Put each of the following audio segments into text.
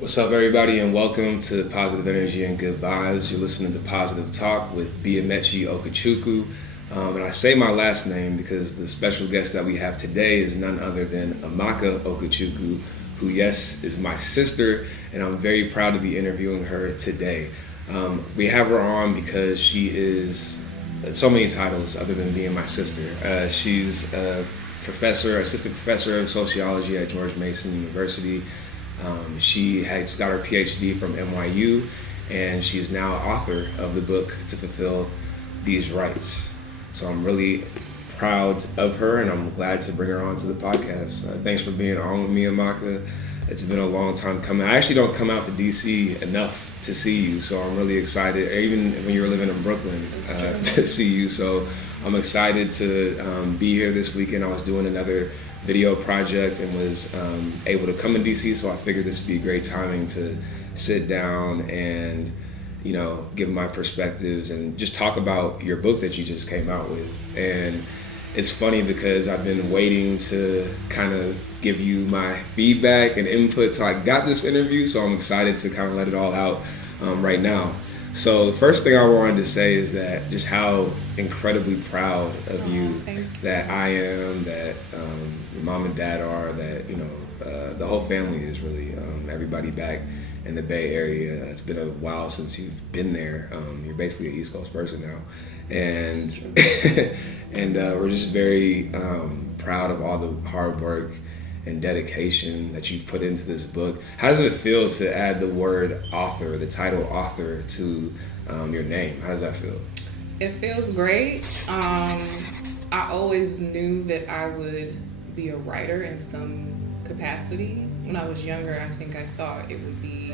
What's up, everybody, and welcome to Positive Energy and Good Vibes. You're listening to Positive Talk with Amechi Okechukwu. And I say my last name because the special guest that we have today is none other than Amaka Okechukwu, who, yes, is my sister, and I'm very proud to be interviewing her today. We have her on because she is so many titles other than being my sister. She's a assistant professor of sociology at George Mason University. She has got her PhD from NYU, and she is now author of the book To Fulfill These Rights. So I'm really proud of her, and I'm glad to bring her on to the podcast. Thanks for being on with me, Amaka. It's been a long time coming. I actually don't come out to DC enough to see you, so I'm really excited, even when you were living in Brooklyn, to see you. So I'm excited to be here this weekend. I was doing another video project and was able to come in DC, so I figured this would be great timing to sit down and, you know, give my perspectives and just talk about your book that you just came out with. And it's funny because I've been waiting to kind of give you my feedback and input till I got this interview, so I'm excited to kind of let it all out right now. So the first thing I wanted to say is that just how incredibly proud of you that I am, that your mom and dad are, that, you know, the whole family is really, everybody back in the Bay Area. It's been a while since you've been there. You're basically an East Coast person now. And and we're just very proud of all the hard work and dedication that you've put into this book. How does it feel to add the word author, the title author, to your name? How does that feel? It feels great. I always knew that I would be a writer in some capacity. When I was younger, I think I thought it would be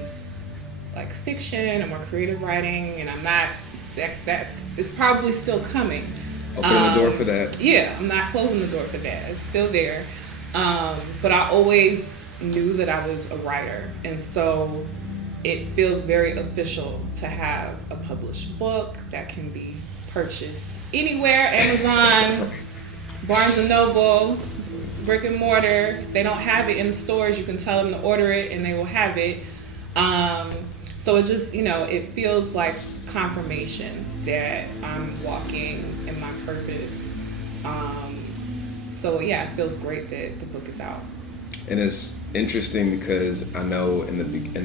like fiction or more creative writing, and I'm not, that is probably still coming. Opening the door for that. Yeah, I'm not closing the door for that. It's still there. But I always knew that I was a writer, and so it feels very official to have a published book that can be purchased anywhere, Amazon, Barnes & Noble, brick and mortar. If they don't have it in the stores, you can tell them to order it and they will have it. So it's just, you know, it feels like confirmation that I'm walking in my purpose. So yeah, it feels great that the book is out. And it's interesting because I know in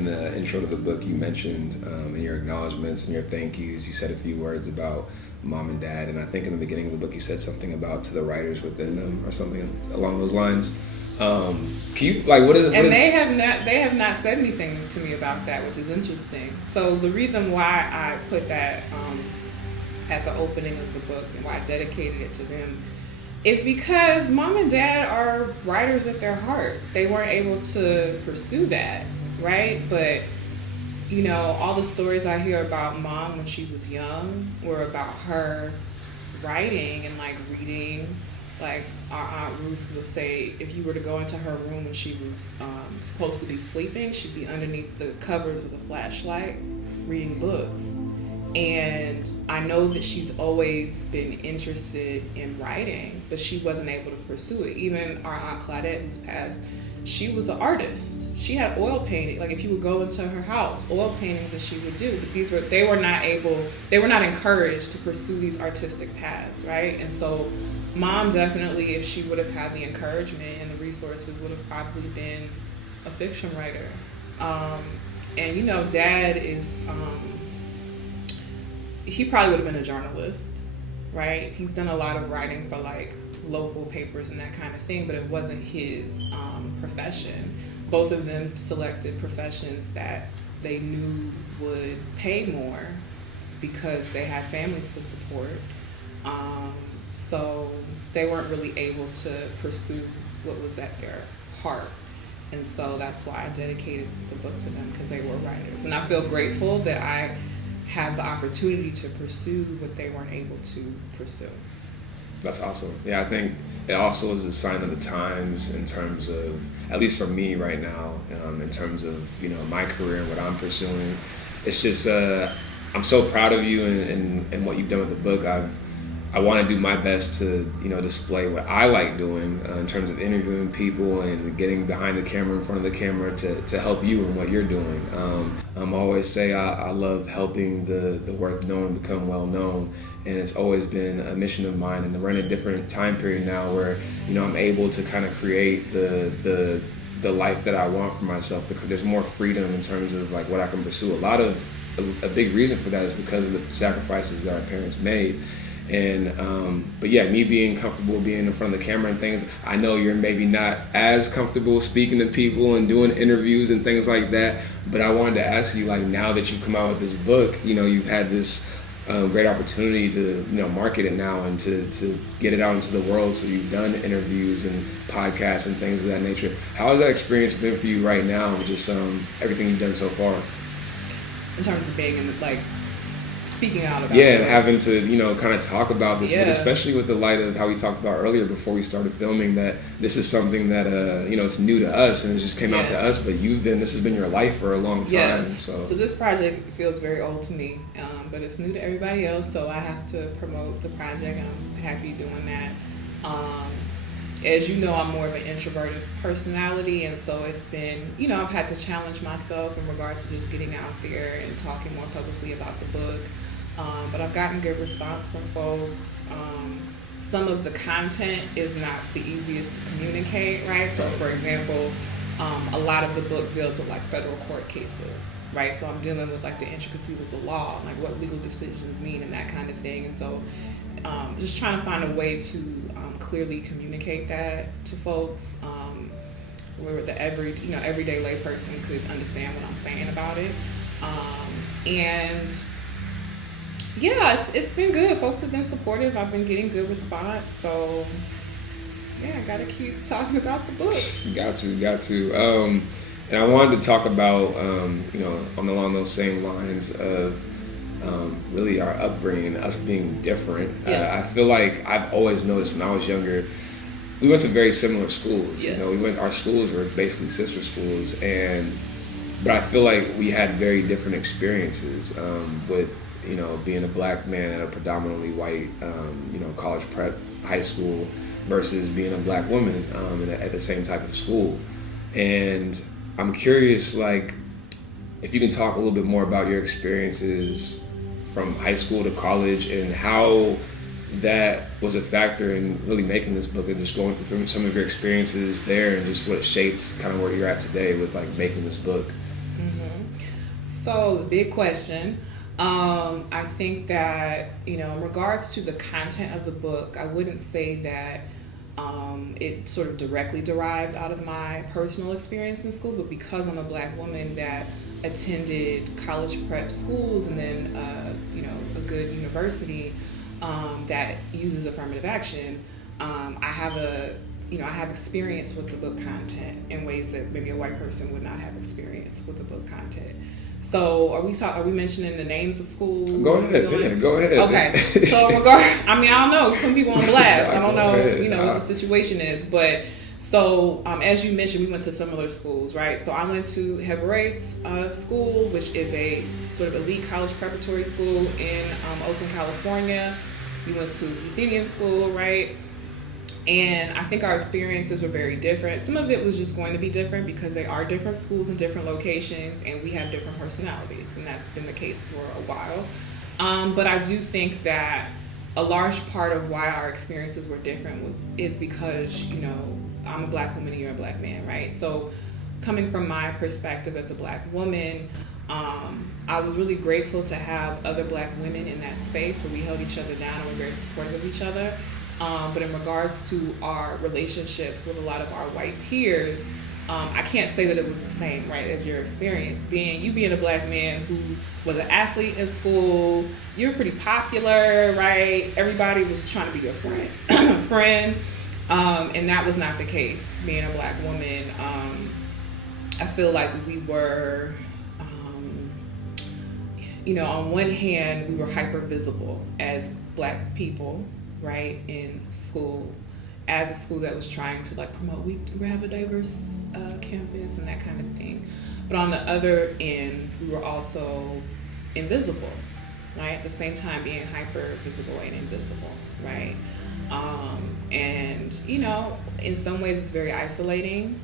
the intro to the book you mentioned in your acknowledgments and your thank yous, you said a few words about mom and dad, and I think in the beginning of the book you said something about to the writers within them or something along those lines. Can you, like, what is it? They have not said anything to me about that, which is interesting. So the reason why I put that at the opening of the book and why I dedicated it to them is because mom and dad are writers at their heart. They weren't able to pursue that, right? But, you know, all the stories I hear about mom when she was young were about her writing and, like, reading. Like, our Aunt Ruth would say if you were to go into her room when she was supposed to be sleeping, she'd be underneath the covers with a flashlight reading books. And I know that she's always been interested in writing, but she wasn't able to pursue it. Even our Aunt Claudette, who's passed, she was an artist. She had oil painting. Like, if you would go into her house, oil paintings that she would do. But they were not encouraged to pursue these artistic paths, right? And so mom definitely, if she would have had the encouragement and the resources, would have probably been a fiction writer. And, you know, dad is... he probably would have been a journalist, right? He's done a lot of writing for, like, local papers and that kind of thing, but it wasn't his profession. Both of them selected professions that they knew would pay more because they had families to support. So they weren't really able to pursue what was at their heart. And so that's why I dedicated the book to them, because they were writers. And I feel grateful that I have the opportunity to pursue what they weren't able to pursue. That's awesome. Yeah, I think it also is a sign of the times in terms of, at least for me right now, in terms of, you know, my career and what I'm pursuing. It's just, I'm so proud of you and what you've done with the book. I want to do my best to, display what I like doing in terms of interviewing people and getting behind the camera, in front of the camera to help you in what you're doing. I always say I love helping the worth known become well known, and it's always been a mission of mine. And we're in a different time period now where, I'm able to kind of create the life that I want for myself, because there's more freedom in terms of like what I can pursue. A big reason for that is because of the sacrifices that our parents made. And but yeah, me being comfortable being in front of the camera and things, I know you're maybe not as comfortable speaking to people and doing interviews and things like that, but I wanted to ask you, like, now that you've come out with this book, you've had this great opportunity to market it now and to get it out into the world. So you've done interviews and podcasts and things of that nature. How has that experience been for you right now, just everything you've done so far? In terms of being in the, like, speaking out about and having to kind of talk about this, Yeah. but especially with the light of how we talked about earlier before we started filming, that this is something that it's new to us and it just came out to us, but this has been your life for a long time. Yes. So this project feels very old to me, but it's new to everybody else, so I have to promote the project, and I'm happy doing that. As you know, I'm more of an introverted personality, and so it's been, I've had to challenge myself in regards to just getting out there and talking more publicly about the book. But I've gotten good response from folks. Some of the content is not the easiest to communicate, right? So, for example, a lot of the book deals with like federal court cases, right? So I'm dealing with like the intricacies of the law, like what legal decisions mean and that kind of thing. And so just trying to find a way to clearly communicate that to folks, where the everyday layperson could understand what I'm saying about it. And yeah, it's been good. Folks have been supportive. I've been getting good response. So yeah, I gotta keep talking about the book. Got to. And I wanted to talk about, along those same lines of really our upbringing, us being different. Yes. I feel like I've always noticed when I was younger, we went to very similar schools. Yes. Our schools were basically sister schools, but I feel like we had very different experiences with being a black man at a predominantly white college prep high school versus being a black woman at the same type of school. And I'm curious, like, if you can talk a little bit more about your experiences from high school to college and how that was a factor in really making this book, and just going through some of your experiences there and just what shaped kind of where you're at today with like making this book. Mm-hmm. So the big question, I think that, in regards to the content of the book, I wouldn't say that it sort of directly derives out of my personal experience in school, but because I'm a black woman that attended college prep schools and then, a good university that uses affirmative action, I have experience with the book content in ways that maybe a white person would not have experience with the book content. So are we mentioning the names of schools? Go ahead. Okay. So I don't know, putting people on blast. I don't know, what the situation is. But so as you mentioned, we went to similar schools, right? So I went to Hebraeus School, which is a sort of elite college preparatory school in Oakland, California. We went to Athenian School, right? And I think our experiences were very different. Some of it was just going to be different because they are different schools in different locations, and we have different personalities, and that's been the case for a while. But I do think that a large part of why our experiences were different is because, I'm a black woman and you're a black man, right? So coming from my perspective as a black woman, I was really grateful to have other black women in that space where we held each other down and were very supportive of each other. But in regards to our relationships with a lot of our white peers, I can't say that it was the same, right, as your experience. Being a black man who was an athlete in school, you were pretty popular, right? Everybody was trying to be your friend. And that was not the case. Being a black woman, I feel like we were, on one hand, we were hyper visible as black people, right, in school, as a school that was trying to like promote we have a diverse campus and that kind of thing. But on the other end, we were also invisible, right? At the same time being hyper visible and invisible, right? And, you know, in some ways it's very isolating.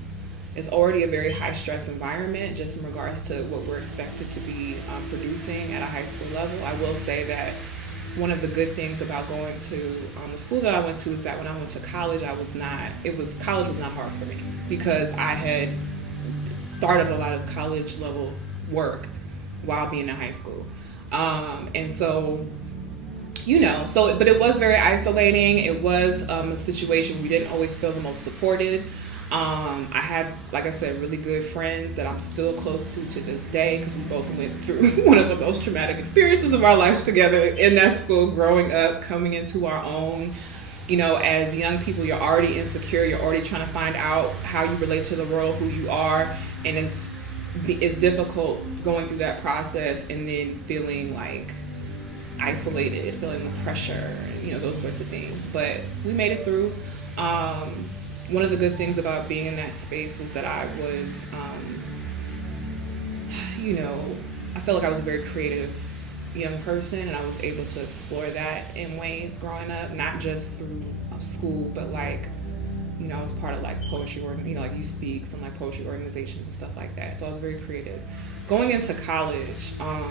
It's already a very high stress environment just in regards to what we're expected to be producing at a high school level. I will say that one of the good things about going to the school that I went to is that when I went to college, college was not hard for me because I had started a lot of college level work while being in high school. And so, you know, but it was very isolating. It was a situation we didn't always feel the most supported. I had, like I said, really good friends that I'm still close to this day because we both went through one of the most traumatic experiences of our lives together in that school, growing up, coming into our own. You know, as young people, you're already insecure. You're already trying to find out how you relate to the world, who you are, and it's difficult going through that process and then feeling like isolated, feeling the pressure, you know, those sorts of things. But we made it through. One of the good things about being in that space was that I was, you know, I felt like I was a very creative young person, and I was able to explore that in ways growing up, not just through school, but like, you know, I was part of like poetry, you know, like You Speak, some like poetry organizations and stuff like that. So I was very creative. Going into college, I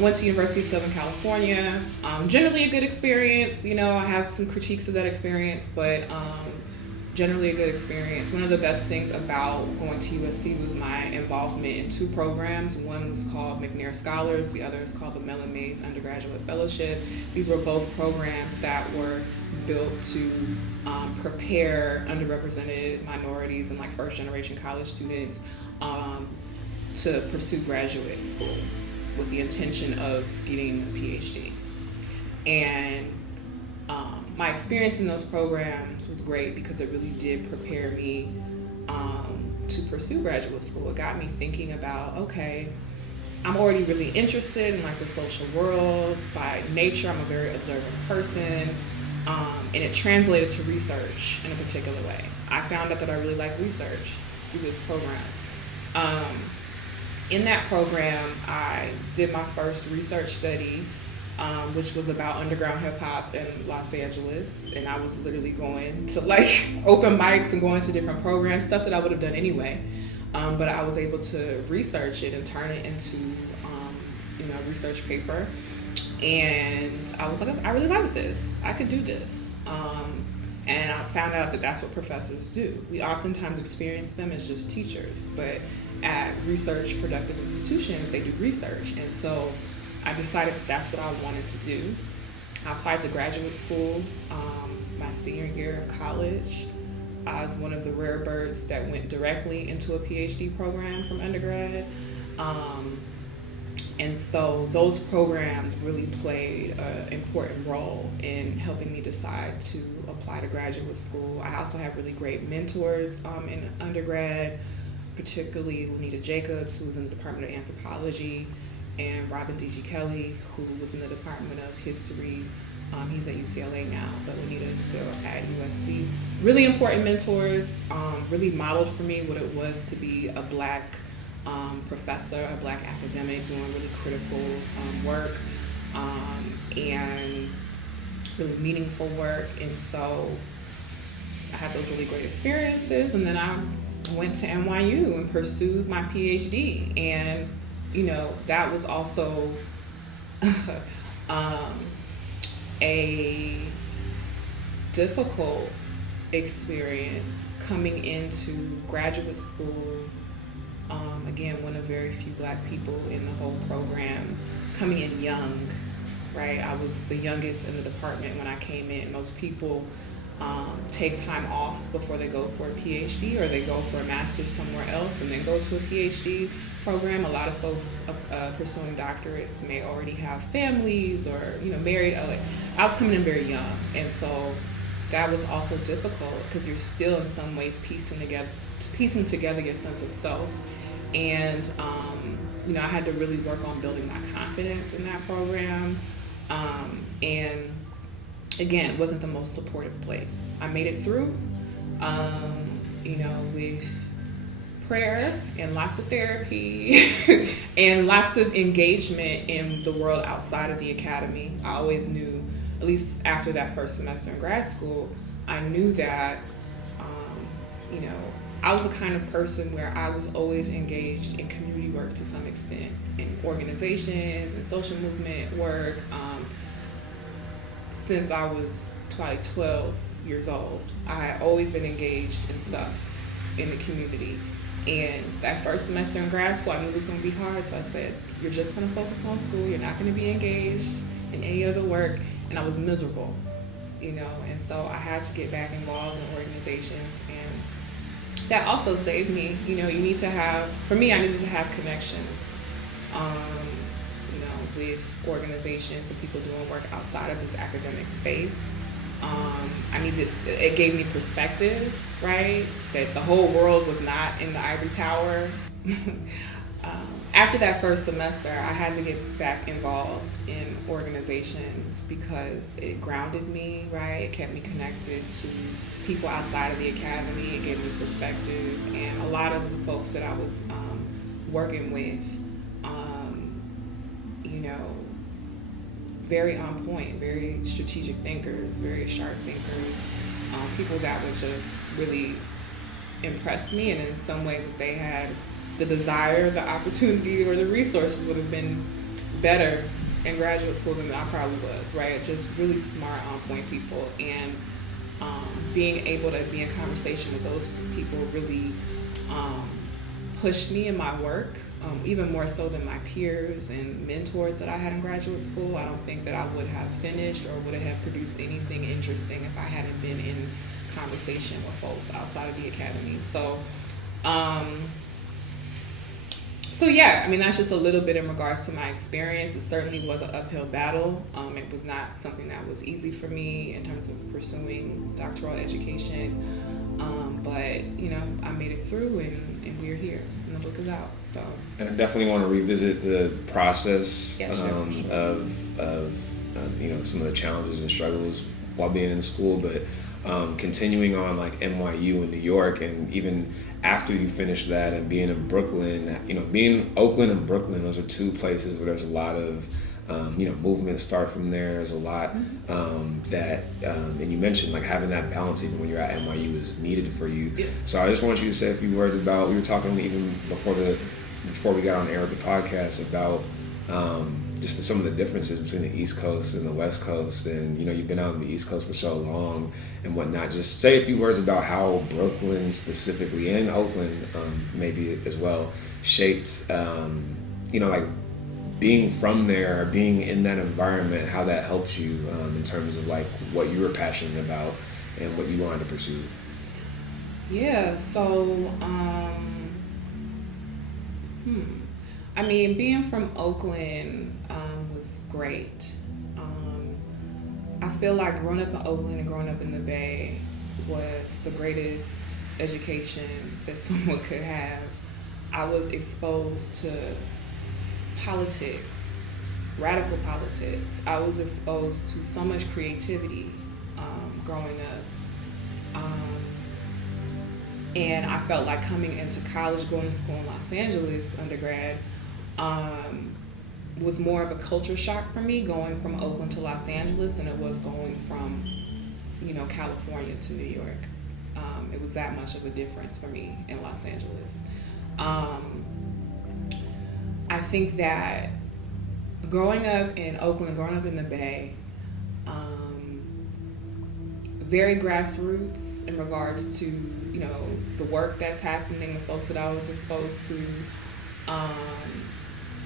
went to University of Southern California. Generally a good experience. You know, I have some critiques of that experience, but generally a good experience. One of the best things about going to USC was my involvement in two programs. One was called McNair Scholars. The other is called the Mellon Mays Undergraduate Fellowship. These were both programs that were built to prepare underrepresented minorities and like first generation college students to pursue graduate school with the intention of getting a PhD. And my experience in those programs was great because it really did prepare me to pursue graduate school. It got me thinking about, okay, I'm already really interested in like the social world. By nature, I'm a very observant person. And it translated to research in a particular way. I found out that I really like research through this program. In that program, I did my first research study, which was about underground hip hop in Los Angeles. And I was literally going to like open mics and going to different programs, stuff that I would have done anyway. But I was able to research it and turn it into, you know, a research paper. And I was like, I really like this. I could do this. And I found out that that's what professors do. We oftentimes experience them as just teachers, but at research productive institutions, they do research. And so I decided that that's what I wanted to do. I applied to graduate school my senior year of college. I was one of the rare birds that went directly into a PhD program from undergrad. And so those programs really played an important role in helping me decide to apply to graduate school. I also have really great mentors in undergrad, particularly Lanita Jacobs, who was in the Department of Anthropology, and Robin D.G. Kelly, who was in the Department of History. He's at UCLA now, but Lanita is still at USC. Really important mentors, really modeled for me what it was to be a Black professor, a Black academic doing really critical work and really meaningful work. And so I had those really great experiences, and then I went to NYU and pursued my PhD. And, you know, that was also a difficult experience coming into graduate school. Again, one of very few Black people in the whole program, coming in young, right? I was the youngest in the department when I came in. Most people take time off before they go for a PhD, or they go for a master's somewhere else and then go to a PhD program. A lot of folks pursuing doctorates may already have families or, you know, married. I was coming in very young, and so that was also difficult because you're still in some ways piecing together your sense of self. And you know, I had to really work on building my confidence in that program. And again, it wasn't the most supportive place. I made it through, you know, with prayer and lots of therapy and lots of engagement in the world outside of the academy. I always knew, at least after that first semester in grad school, I knew that, you know, I was the kind of person where I was always engaged in community work to some extent, in organizations and social movement work, since I was 12 years old. I had always been engaged in stuff in the community. And that first semester in grad school, I knew it was going to be hard, so I said, you're just going to focus on school, you're not going to be engaged in any other work, and I was miserable, you know, and so I had to get back involved in organizations, and that also saved me. You know, you need to have, for me, I needed to have connections, you know, with organizations and people doing work outside of this academic space. It gave me perspective, right? That the whole world was not in the ivory tower. After that first semester, I had to get back involved in organizations because it grounded me, right? It kept me connected to people outside of the academy. It gave me perspective. And a lot of the folks that I was working with, you know, very on point, very strategic thinkers, very sharp thinkers, people that would just really impress me. And in some ways, if they had the desire, the opportunity, or the resources, would have been better in graduate school than I probably was, right? Just really smart, on point people. And being able to be in conversation with those people really pushed me in my work. Even more so than my peers and mentors that I had in graduate school. I don't think that I would have finished or would have produced anything interesting if I hadn't been in conversation with folks outside of the academy. So yeah, I mean, that's just a little bit in regards to my experience. It certainly was an uphill battle. It was not something that was easy for me in terms of pursuing doctoral education. But, you know, I made it through, and we're here. And the book is out. So. And I definitely want to revisit the process of you know, some of the challenges and struggles while being in school, but continuing on like NYU in New York, and even after you finish that and being in Brooklyn, you know, being in Oakland and Brooklyn, those are two places where there's a lot of you know, movements start from there. There's a lot that, and you mentioned like having that balance even when you're at NYU is needed for you. Yes. So I just want you to say a few words about, we were talking even before we got on air with the podcast about just some of the differences between the East Coast and the West Coast. And, you know, you've been out on the East Coast for so long and whatnot. Just say a few words about how Brooklyn specifically, and Oakland maybe as well, shaped, you know, like, being from there, being in that environment, how that helps you in terms of like what you were passionate about and what you wanted to pursue. Yeah, so, I mean, being from Oakland was great. I feel like growing up in Oakland and growing up in the Bay was the greatest education that someone could have. I was exposed to politics, radical politics. I was exposed to so much creativity growing up. And I felt like coming into college, going to school in Los Angeles, undergrad, was more of a culture shock for me, going from Oakland to Los Angeles than it was going from, you know, California to New York. It was that much of a difference for me in Los Angeles. I think that growing up in Oakland, growing up in the Bay, very grassroots in regards to, you know, the work that's happening, the folks that I was exposed to.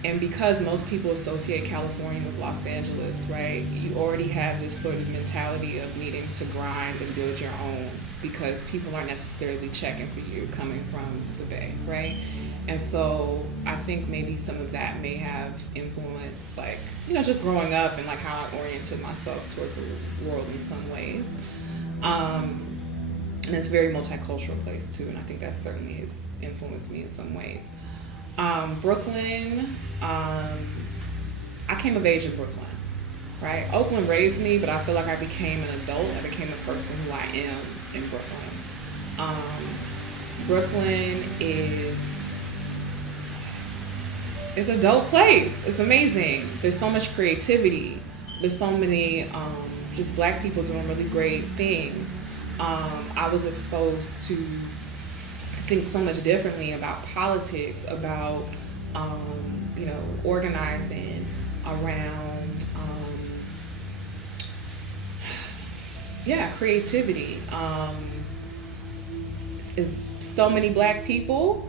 And because most people associate California with Los Angeles, right, you already have this sort of mentality of needing to grind and build your own because people aren't necessarily checking for you coming from the Bay, right? And so I think maybe some of that may have influenced, like, you know, just growing up and like how I oriented myself towards the world in some ways. And it's a very multicultural place too, and I think that certainly has influenced me in some ways. Brooklyn, I came of age in Brooklyn, right? Oakland raised me, but I feel like I became an adult. I became the person who I am in Brooklyn. Brooklyn is it's a dope place. It's amazing. There's so much creativity. There's so many just black people doing really great things. I was exposed to think so much differently about politics, about organizing around creativity. Is so many black people.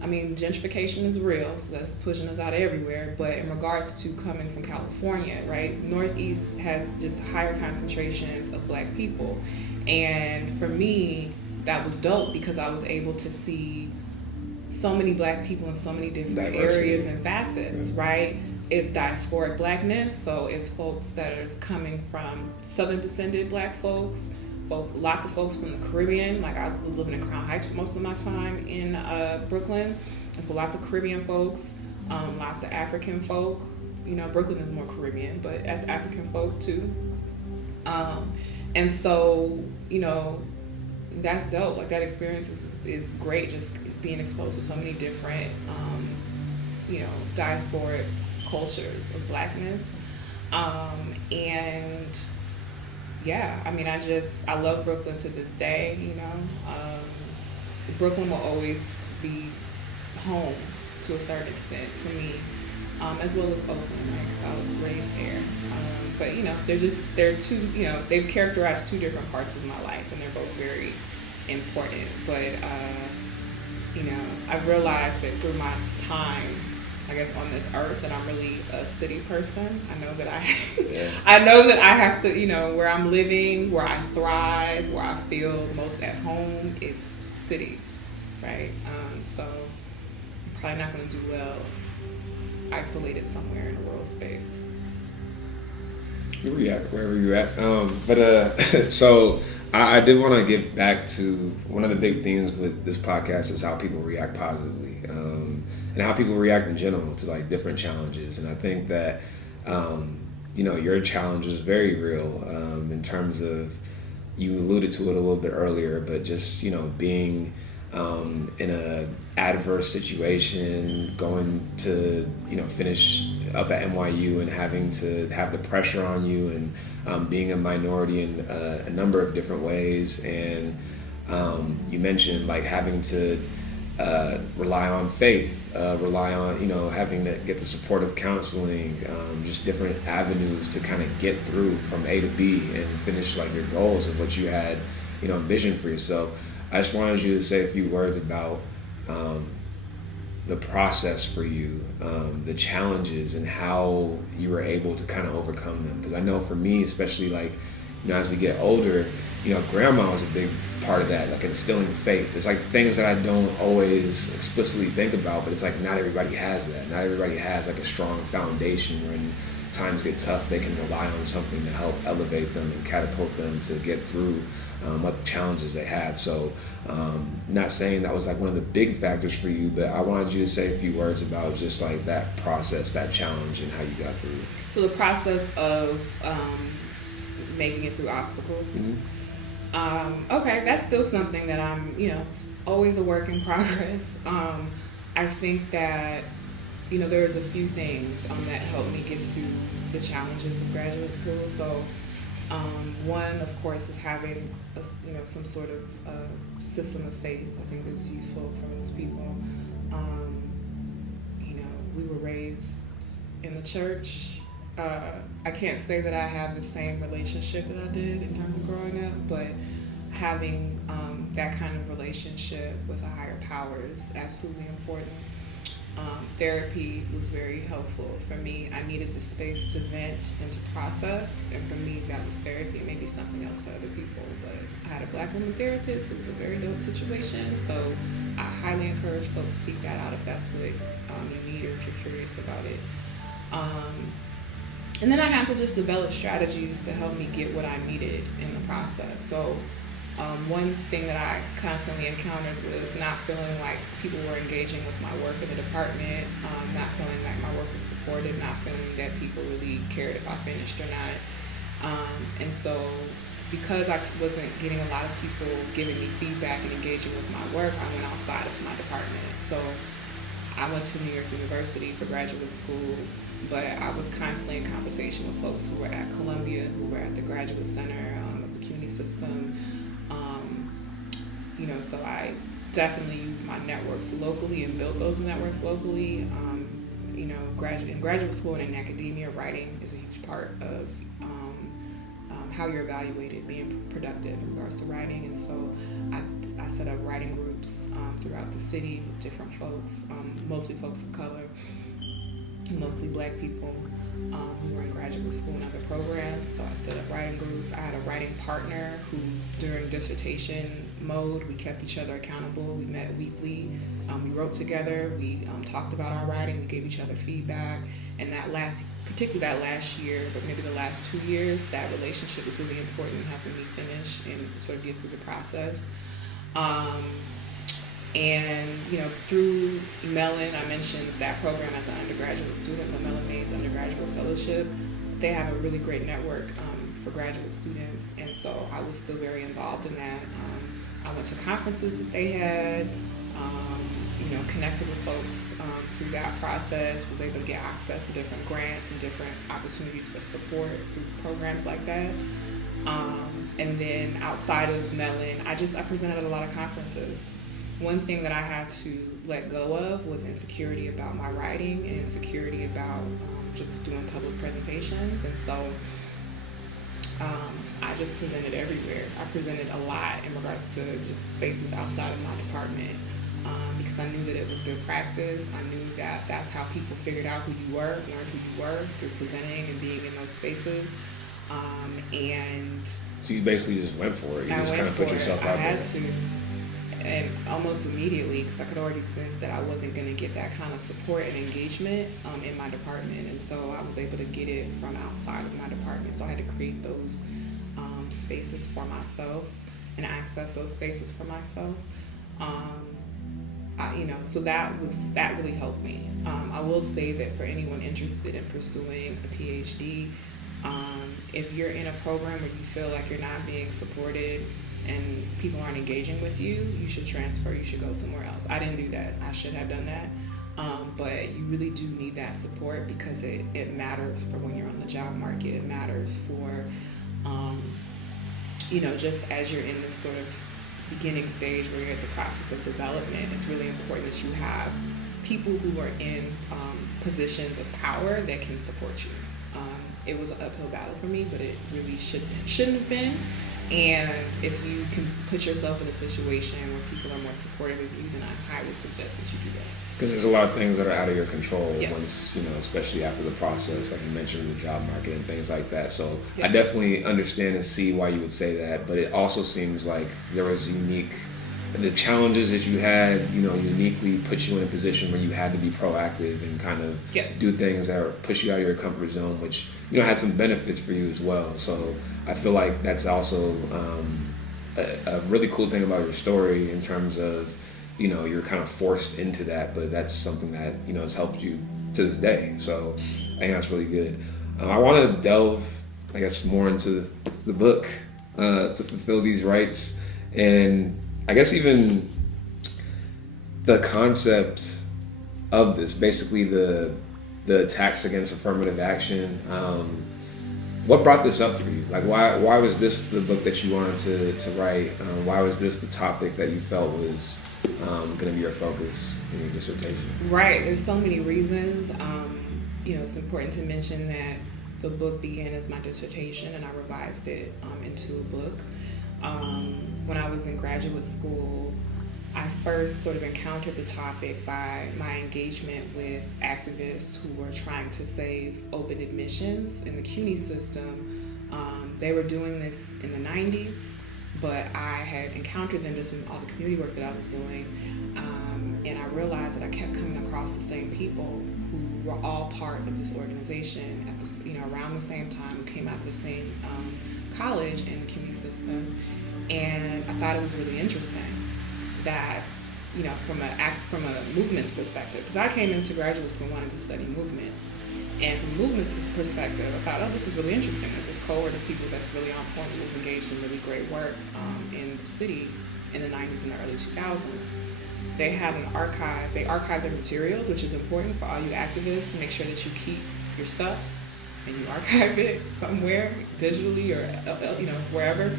I mean, gentrification is real, so that's pushing us out everywhere. But in regards to coming from California, right, Northeast has just higher concentrations of black people. And for me, that was dope because I was able to see so many black people in so many different areas and facets, right? It's diasporic blackness, so it's folks that are coming from Southern descended black folks, lots of folks from the Caribbean. Like I was living in Crown Heights for most of my time in Brooklyn, and so lots of Caribbean folks, lots of African folk. Brooklyn is more Caribbean, but as African folk too. And so that's dope. Like that experience is great. Just being exposed to so many different diasporic cultures of blackness, and yeah, I mean, I love Brooklyn to this day. Brooklyn will always be home to a certain extent to me, as well as Oakland, right? Because I was raised there. But they're two. They've characterized two different parts of my life, and they're both very important. But I've realized that through my time, I guess, on this earth, that I'm really a city person. I know that I have to, where I'm living, where I thrive, where I feel most at home, it's cities, right? So I'm probably not going to do well isolated somewhere in a rural space. You react wherever you're at. So I did want to get back to one of the big themes with this podcast is how people react positively. And how people react in general to like different challenges. And I think that, your challenge is very real in terms of, you alluded to it a little bit earlier, but just, being in a adverse situation, going to, finish up at NYU and having to have the pressure on you and being a minority in a number of different ways. And you mentioned like having to rely on faith, rely on, having to get the supportive counseling, just different avenues to kind of get through from A to B and finish like your goals of what you had, envisioned for yourself. I just wanted you to say a few words about the process for you, the challenges and how you were able to kind of overcome them. Because I know for me, especially like, as we get older, grandma was a big part of that, like instilling faith. It's like things that I don't always explicitly think about, but it's like not everybody has that. Not everybody has like a strong foundation when times get tough, they can rely on something to help elevate them and catapult them to get through what challenges they have. So not saying that was like one of the big factors for you, but I wanted you to say a few words about just like that process, that challenge, and how you got through it. So the process of making it through obstacles. Mm-hmm. Okay, that's still something that I'm, always a work in progress. I think that, there's a few things that helped me get through the challenges of graduate school. So one, of course, is having some sort of system of faith. I think is useful for most people. We were raised in the church. I can't say that I have the same relationship that I did in terms of growing up, but having that kind of relationship with a higher power is absolutely important. Therapy was very helpful for me. I needed the space to vent and to process, and for me that was therapy. Maybe something else for other people, but I had a black woman therapist. It was a very dope situation, so I highly encourage folks to seek that out if that's what you need or if you're curious about it. And then I had to just develop strategies to help me get what I needed in the process. So one thing that I constantly encountered was not feeling like people were engaging with my work in the department, not feeling like my work was supported, not feeling that people really cared if I finished or not. And so because I wasn't getting a lot of people giving me feedback and engaging with my work, I went outside of my department. So I went to New York University for graduate school, but I was constantly in conversation with folks who were at Columbia, who were at the Graduate Center of the CUNY system. So I definitely used my networks locally and built those networks locally. In graduate school and in academia, writing is a huge part of how you're evaluated, being productive in regards to writing. And so I set up writing groups throughout the city with different folks, mostly folks of color, mostly Black people who were in graduate school and other programs. So I set up writing groups. I had a writing partner who, during dissertation mode, we kept each other accountable. We met weekly. We wrote together. We talked about our writing. We gave each other feedback. And particularly that last year, but maybe the last 2 years, that relationship was really important in helping me finish and sort of get through the process. Through Mellon, I mentioned that program as an undergraduate student, the Mellon Mays Undergraduate Fellowship. They have a really great network for graduate students, and so I was still very involved in that. I went to conferences that they had, connected with folks through that process, was able to get access to different grants and different opportunities for support through programs like that. And then outside of Mellon, I presented at a lot of conferences. One thing that I had to let go of was insecurity about my writing and insecurity about just doing public presentations. And so I just presented everywhere. I presented a lot in regards to just spaces outside of my department because I knew that it was good practice. I knew that that's how people figured out who you were, learned who you were through presenting and being in those spaces. So you basically just went for it. You just kind of put yourself out there. I had to. And almost immediately, because I could already sense that I wasn't going to get that kind of support and engagement in my department. And so I was able to get it from outside of my department. So I had to create those spaces for myself and access those spaces for myself. So that really helped me. I will say that for anyone interested in pursuing a PhD, if you're in a program where you feel like you're not being supported and people aren't engaging with you, you should transfer, you should go somewhere else. I didn't do that. I should have done that. But you really do need that support because it matters for when you're on the job market. It matters for, just as you're in this sort of beginning stage where you're at the process of development, it's really important that you have people who are in positions of power that can support you. It was an uphill battle for me, but it really shouldn't have been. And if you can put yourself in a situation where people are more supportive of you, then I highly suggest that you do that. Because there's a lot of things that are out of your control Yes. once, especially after the process, like you mentioned, the job market and things like that. So Yes. I definitely understand and see why you would say that, but it also seems like there was the challenges that you had, uniquely put you in a position where you had to be proactive and kind of Yes. do things that push you out of your comfort zone, which, had some benefits for you as well. So I feel like that's also a really cool thing about your story in terms of, you're kind of forced into that, but that's something that, has helped you to this day. So I think that's really good. I want to delve, I guess, more into the book to fulfill these rights. And I guess even the concept of this, basically the attacks against affirmative action, what brought this up for you? Like, why was this the book that you wanted to write? Why was this the topic that you felt was going to be your focus in your dissertation? Right. There's so many reasons. It's important to mention that the book began as my dissertation and I revised it into a book. When I was in graduate school, I first sort of encountered the topic by my engagement with activists who were trying to save open admissions in the CUNY system. They were doing this in the 90s, but I had encountered them just in all the community work that I was doing. And I realized that I kept coming across the same people who were all part of this organization at this, around the same time, who came out of the same college in the CUNY system. And I thought it was really interesting that, from a movements perspective, because I came into graduate school wanting to study movements. And from a movements perspective, I thought, this is really interesting. There's this cohort of people that's really on point and was engaged in really great work in the city in the 90s and the early 2000s. they had an archive. They archive their materials, which is important for all you activists. Make sure that you keep your stuff and you archive it somewhere digitally or wherever.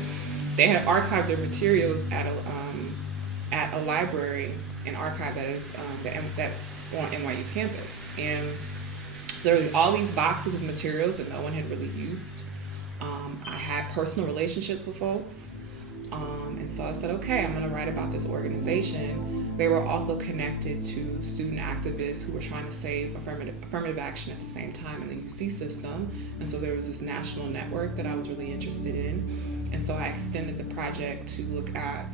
They had archived their materials at a library, an archive that is that's on NYU's campus, and so there were all these boxes of materials that no one had really used. I had personal relationships with folks, and so I said, okay, I'm going to write about this organization. They were also connected to student activists who were trying to save affirmative action at the same time in the UC system, and so there was this national network that I was really interested in, and so I extended the project to look at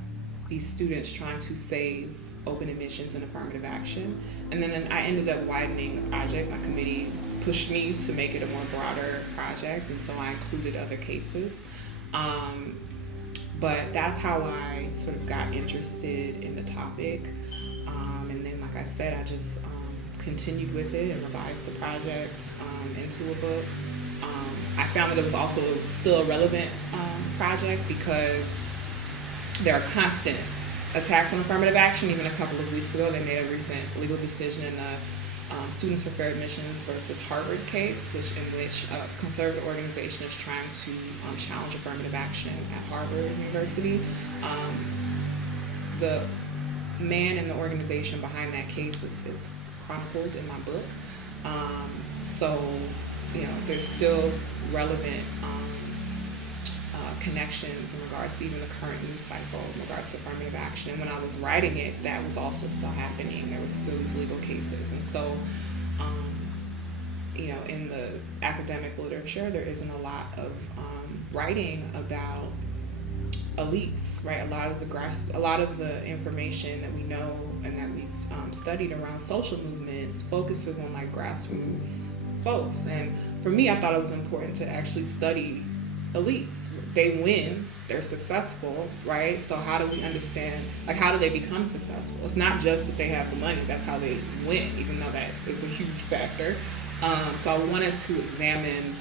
these students trying to save open admissions and affirmative action. And then I ended up widening the project. My committee pushed me to make it a more broader project, and so I included other cases. But that's how I sort of got interested in the topic. And then, like I said, I just continued with it and revised the project into a book. I found that it was also still a relevant project because there are constant attacks on affirmative action. Even a couple of weeks ago, they made a recent legal decision in the Students for Fair Admissions versus Harvard case, in which a conservative organization is trying to challenge affirmative action at Harvard University. The man and the organization behind that case is chronicled in my book. So, there's still relevant connections in regards to even the current news cycle in regards to affirmative action. And when I was writing it, that was also still happening. There was still these legal cases. And so, in the academic literature, there isn't a lot of writing about elites, right? A lot of the information that we know and that we've studied around social movements focuses on like grassroots folks. And for me, I thought it was important to actually study elites. They win, they're successful, right? So how do we understand, like, how do they become successful? It's not just that they have the money, that's how they win, even though that is a huge factor. So I wanted to examine,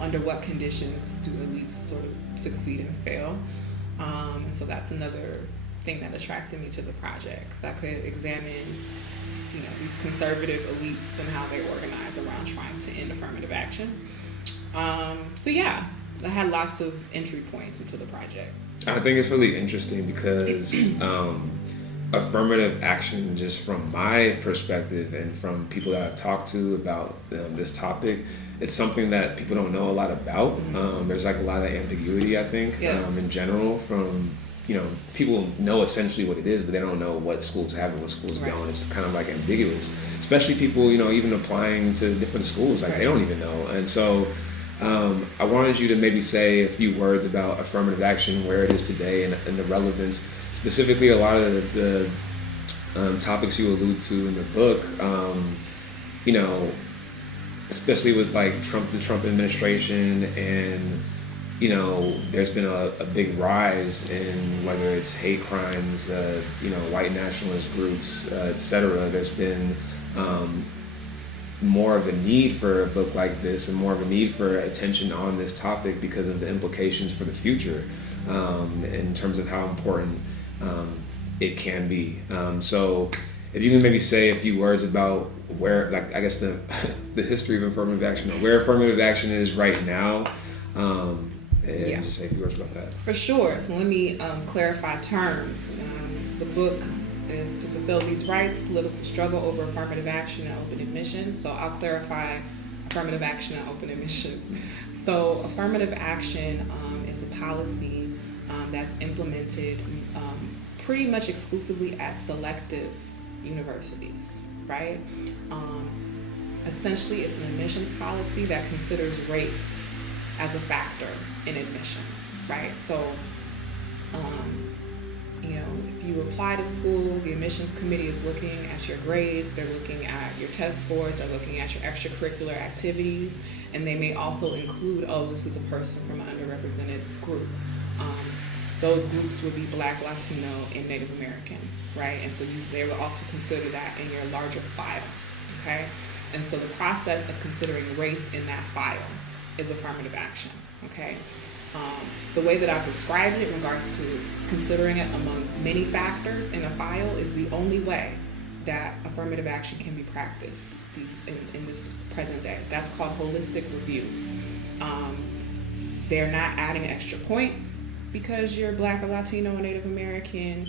under what conditions do elites sort of succeed and fail. And so that's another thing that attracted me to the project, because I could examine, these conservative elites and how they organize around trying to end affirmative action. So yeah, I had lots of entry points into the project. I think it's really interesting because affirmative action, just from my perspective and from people that I've talked to about this topic, it's something that people don't know a lot about. Mm-hmm. There's like a lot of ambiguity, I think, in general, from, people know essentially what it is, but they don't know what schools have and what schools don't. It's kind of like ambiguous, especially people, even applying to different schools, like they don't even know. And so I wanted you to maybe say a few words about affirmative action, where it is today, and the relevance. Specifically, a lot of the topics you allude to in the book, especially with like the Trump administration, and there's been a big rise in whether it's hate crimes, white nationalist groups, etc. There's been more of a need for a book like this and more of a need for attention on this topic because of the implications for the future, in terms of how important it can be. So if you can maybe say a few words about where, like, I guess the history of affirmative action, or where affirmative action is right now, and just say a few words about that. For sure. So let me clarify terms. The book is to fulfill these rights, political struggle over affirmative action and open admissions. So I'll clarify affirmative action and open admissions. So affirmative action is a policy that's implemented pretty much exclusively at selective universities, right? Essentially, it's an admissions policy that considers race as a factor in admissions, right? So, if you apply to school, the admissions committee is looking at your grades, they're looking at your test scores, they're looking at your extracurricular activities, and they may also include, this is a person from an underrepresented group. Those groups would be Black, Latino, and Native American, right? And so they would also consider that in your larger file, okay? And so the process of considering race in that file is affirmative action, okay? The way that I've described it in regards to considering it among many factors in a file is the only way that affirmative action can be practiced in this present day. That's called holistic review. They're not adding extra points because you're Black or Latino or Native American.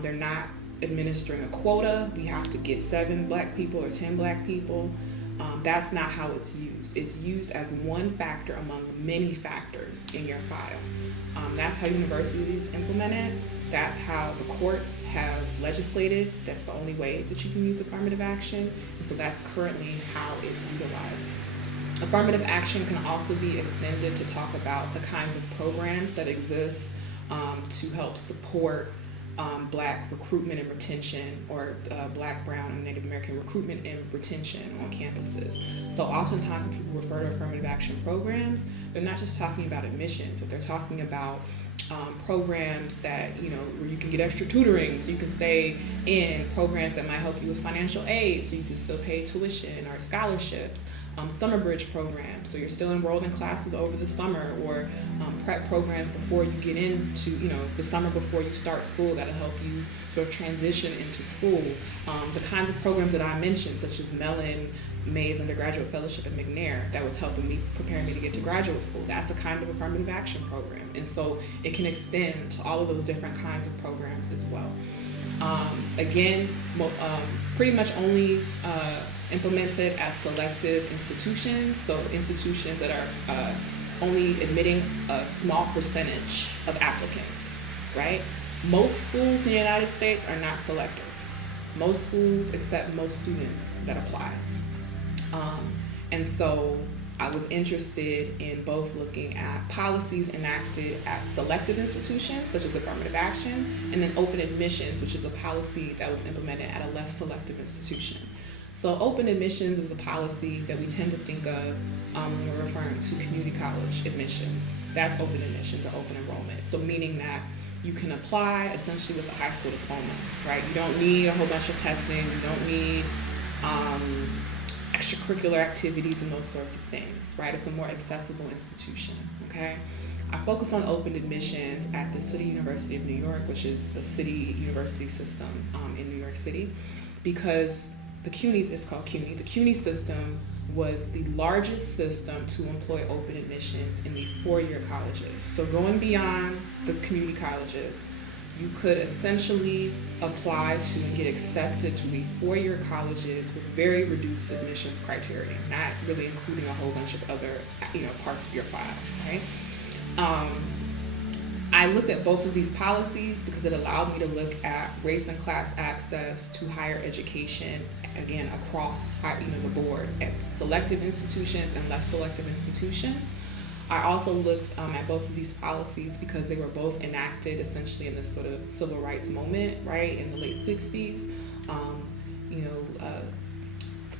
They're not administering a quota. We have to get 7 Black people or 10 Black people. That's not how it's used. It's used as one factor among many factors in your file. That's how universities implement it. That's how the courts have legislated. That's the only way that you can use affirmative action. And so that's currently how it's utilized. Affirmative action can also be extended to talk about the kinds of programs that exist to help support Black recruitment and retention, or Black, Brown, and Native American recruitment and retention on campuses. So oftentimes when people refer to affirmative action programs, they're not just talking about admissions, but they're talking about programs that, where you can get extra tutoring so you can stay in, programs that might help you with financial aid so you can still pay tuition or scholarships, summer bridge programs so you're still enrolled in classes over the summer, or prep programs before you get into the summer before you start school that'll help you sort of transition into school. The kinds of programs that I mentioned, such as Mellon May's undergraduate fellowship at McNair, that was helping me, preparing me to get to graduate school. That's a kind of affirmative action program, and so it can extend to all of those different kinds of programs as well. Again, pretty much only implemented at selective institutions, so institutions that are only admitting a small percentage of applicants, right? Most schools in the United States are not selective. Most schools accept most students that apply. And so I was interested in both looking at policies enacted at selective institutions, such as affirmative action, and then open admissions, which is a policy that was implemented at a less selective institution. So open admissions is a policy that we tend to think of when we're referring to community college admissions. That's open admissions or open enrollment. So meaning that you can apply essentially with a high school diploma, right? You don't need a whole bunch of testing. You don't need extracurricular activities and those sorts of things, right? It's a more accessible institution, okay? I focus on open admissions at the City University of New York, which is the city university system in New York City, because the CUNY, it's called CUNY, the CUNY system was the largest system to employ open admissions in the four-year colleges. So going beyond the community colleges, you could essentially apply to and get accepted to the four-year colleges with very reduced admissions criteria, not really including a whole bunch of other parts of your file, right? I looked at both of these policies because it allowed me to look at race and class access to higher education, again, across the board, at selective institutions and less selective institutions. I also looked at both of these policies because they were both enacted essentially in this sort of civil rights moment, right, in the late 60s.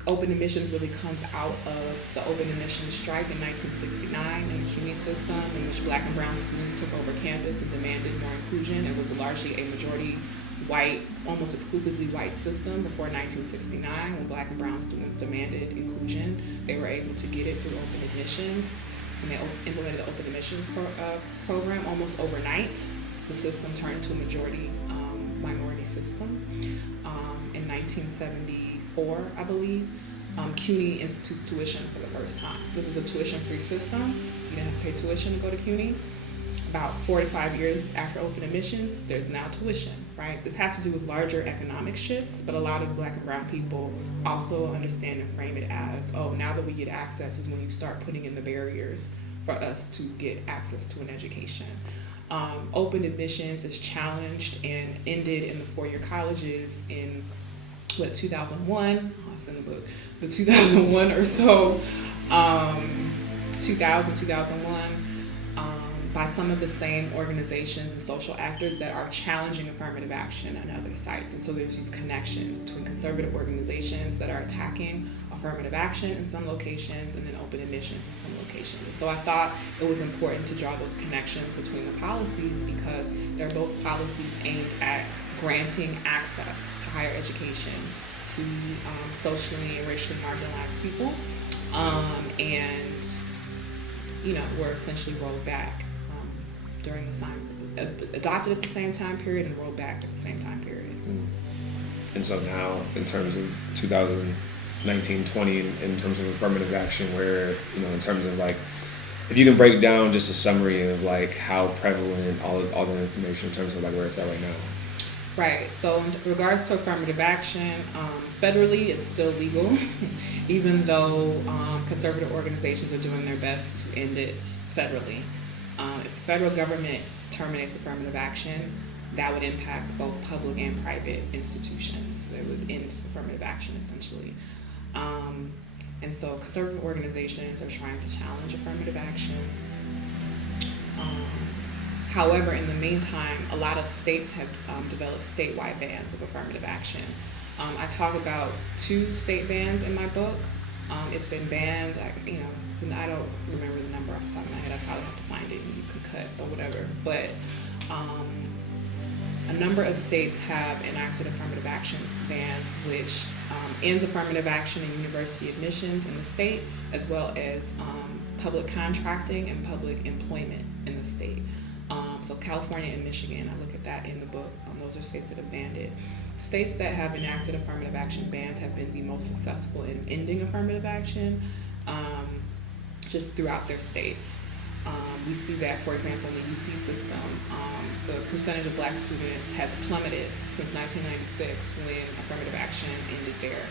Open admissions really comes out of the open admissions strike in 1969 in the CUNY system, in which Black and brown students took over campus and demanded more inclusion. It was largely a majority white, almost exclusively white system before 1969, when Black and brown students demanded inclusion. They were able to get it through open admissions, and they implemented the open admissions program almost overnight. The system turned to a majority minority system. In 1974, I believe, CUNY institutes tuition for the first time. So this is a tuition-free system. You didn't have to pay tuition to go to CUNY. About 4 to 5 years after open admissions, there's now tuition, right? This has to do with larger economic shifts, but a lot of Black and brown people also understand and frame it as, oh, now that we get access is when you start putting in the barriers for us to get access to an education. Open admissions is challenged and ended in the four-year colleges in 2001, it's in the book, the 2001 or so, 2001, by some of the same organizations and social actors that are challenging affirmative action on other sites. And so there's these connections between conservative organizations that are attacking affirmative action in some locations and then open admissions in some locations. So I thought it was important to draw those connections between the policies because they're both policies aimed at granting access to higher education to socially and racially marginalized people, and were essentially rolled back during adopted at the same time period and rolled back at the same time period. And so now, in terms of 2019-20, in terms of affirmative action, where, in terms of like, if you can break down just a summary of like how prevalent all the information in terms of like where it's at right now. Right. So in regards to affirmative action, federally it's still legal, even though conservative organizations are doing their best to end it federally. If the federal government terminates affirmative action, that would impact both public and private institutions. They would end affirmative action essentially. And so conservative organizations are trying to challenge affirmative action. However, in the meantime, a lot of states have developed statewide bans of affirmative action. I talk about 2 state bans in my book. It's been banned, I don't remember the number off the top of my head. I probably have to find it and you could cut or whatever. But a number of states have enacted affirmative action bans, which ends affirmative action in university admissions in the state, as well as public contracting and public employment in the state. So California and Michigan, I look at that in the book. Those are states that have banned it. States that have enacted affirmative action bans have been the most successful in ending affirmative action just throughout their states. We see that, for example, in the UC system, the percentage of black students has plummeted since 1996 when affirmative action ended there.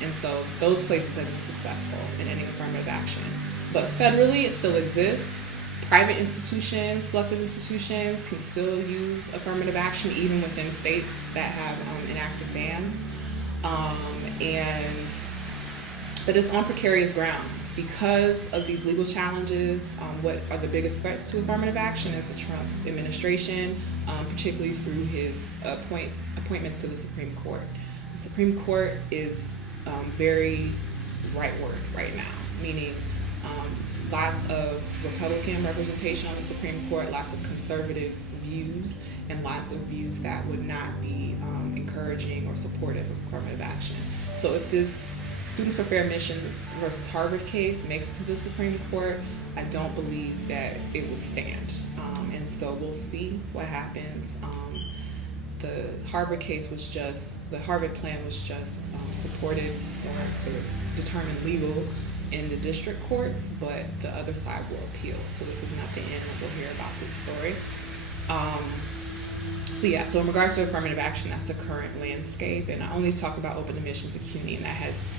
And so those places have been successful in ending affirmative action. But federally, it still exists. Private institutions, selective institutions can still use affirmative action even within states that have enacted bans. But it's on precarious ground. Because of these legal challenges, what are the biggest threats to affirmative action is the Trump administration, particularly through his appointments to the Supreme Court. The Supreme Court is very rightward right now, meaning lots of Republican representation on the Supreme Court, lots of conservative views, and lots of views that would not be encouraging or supportive of affirmative action. So if this Students for Fair Admissions versus Harvard case makes it to the Supreme Court, I don't believe that it would stand. And so we'll see what happens. The Harvard case was just, the Harvard plan was just supported or sort of determined legal in the district courts, but the other side will appeal. So this is not the end, and we'll hear about this story. So in regards to affirmative action, that's the current landscape. And I only talk about open admissions at CUNY, and that has,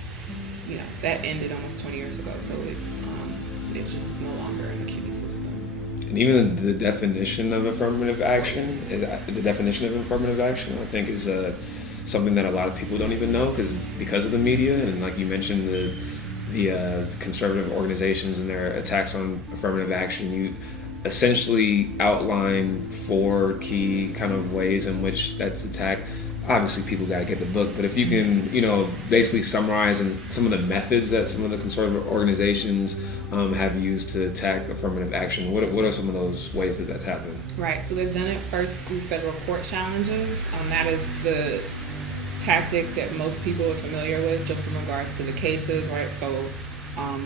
that ended almost 20 years ago. So it's no longer in the CUNY system. And even the definition of affirmative action, I think is something that a lot of people don't even know because of the media. And like you mentioned, the conservative organizations and their attacks on affirmative action, you essentially outline 4 key kind of ways in which that's attacked. Obviously, people got to get the book, but if you can, basically summarize and some of the methods that some of the conservative organizations have used to attack affirmative action, what are some of those ways that that's happened? Right. So they've done it first through federal court challenges. That is the tactic that most people are familiar with, just in regards to the cases, right? So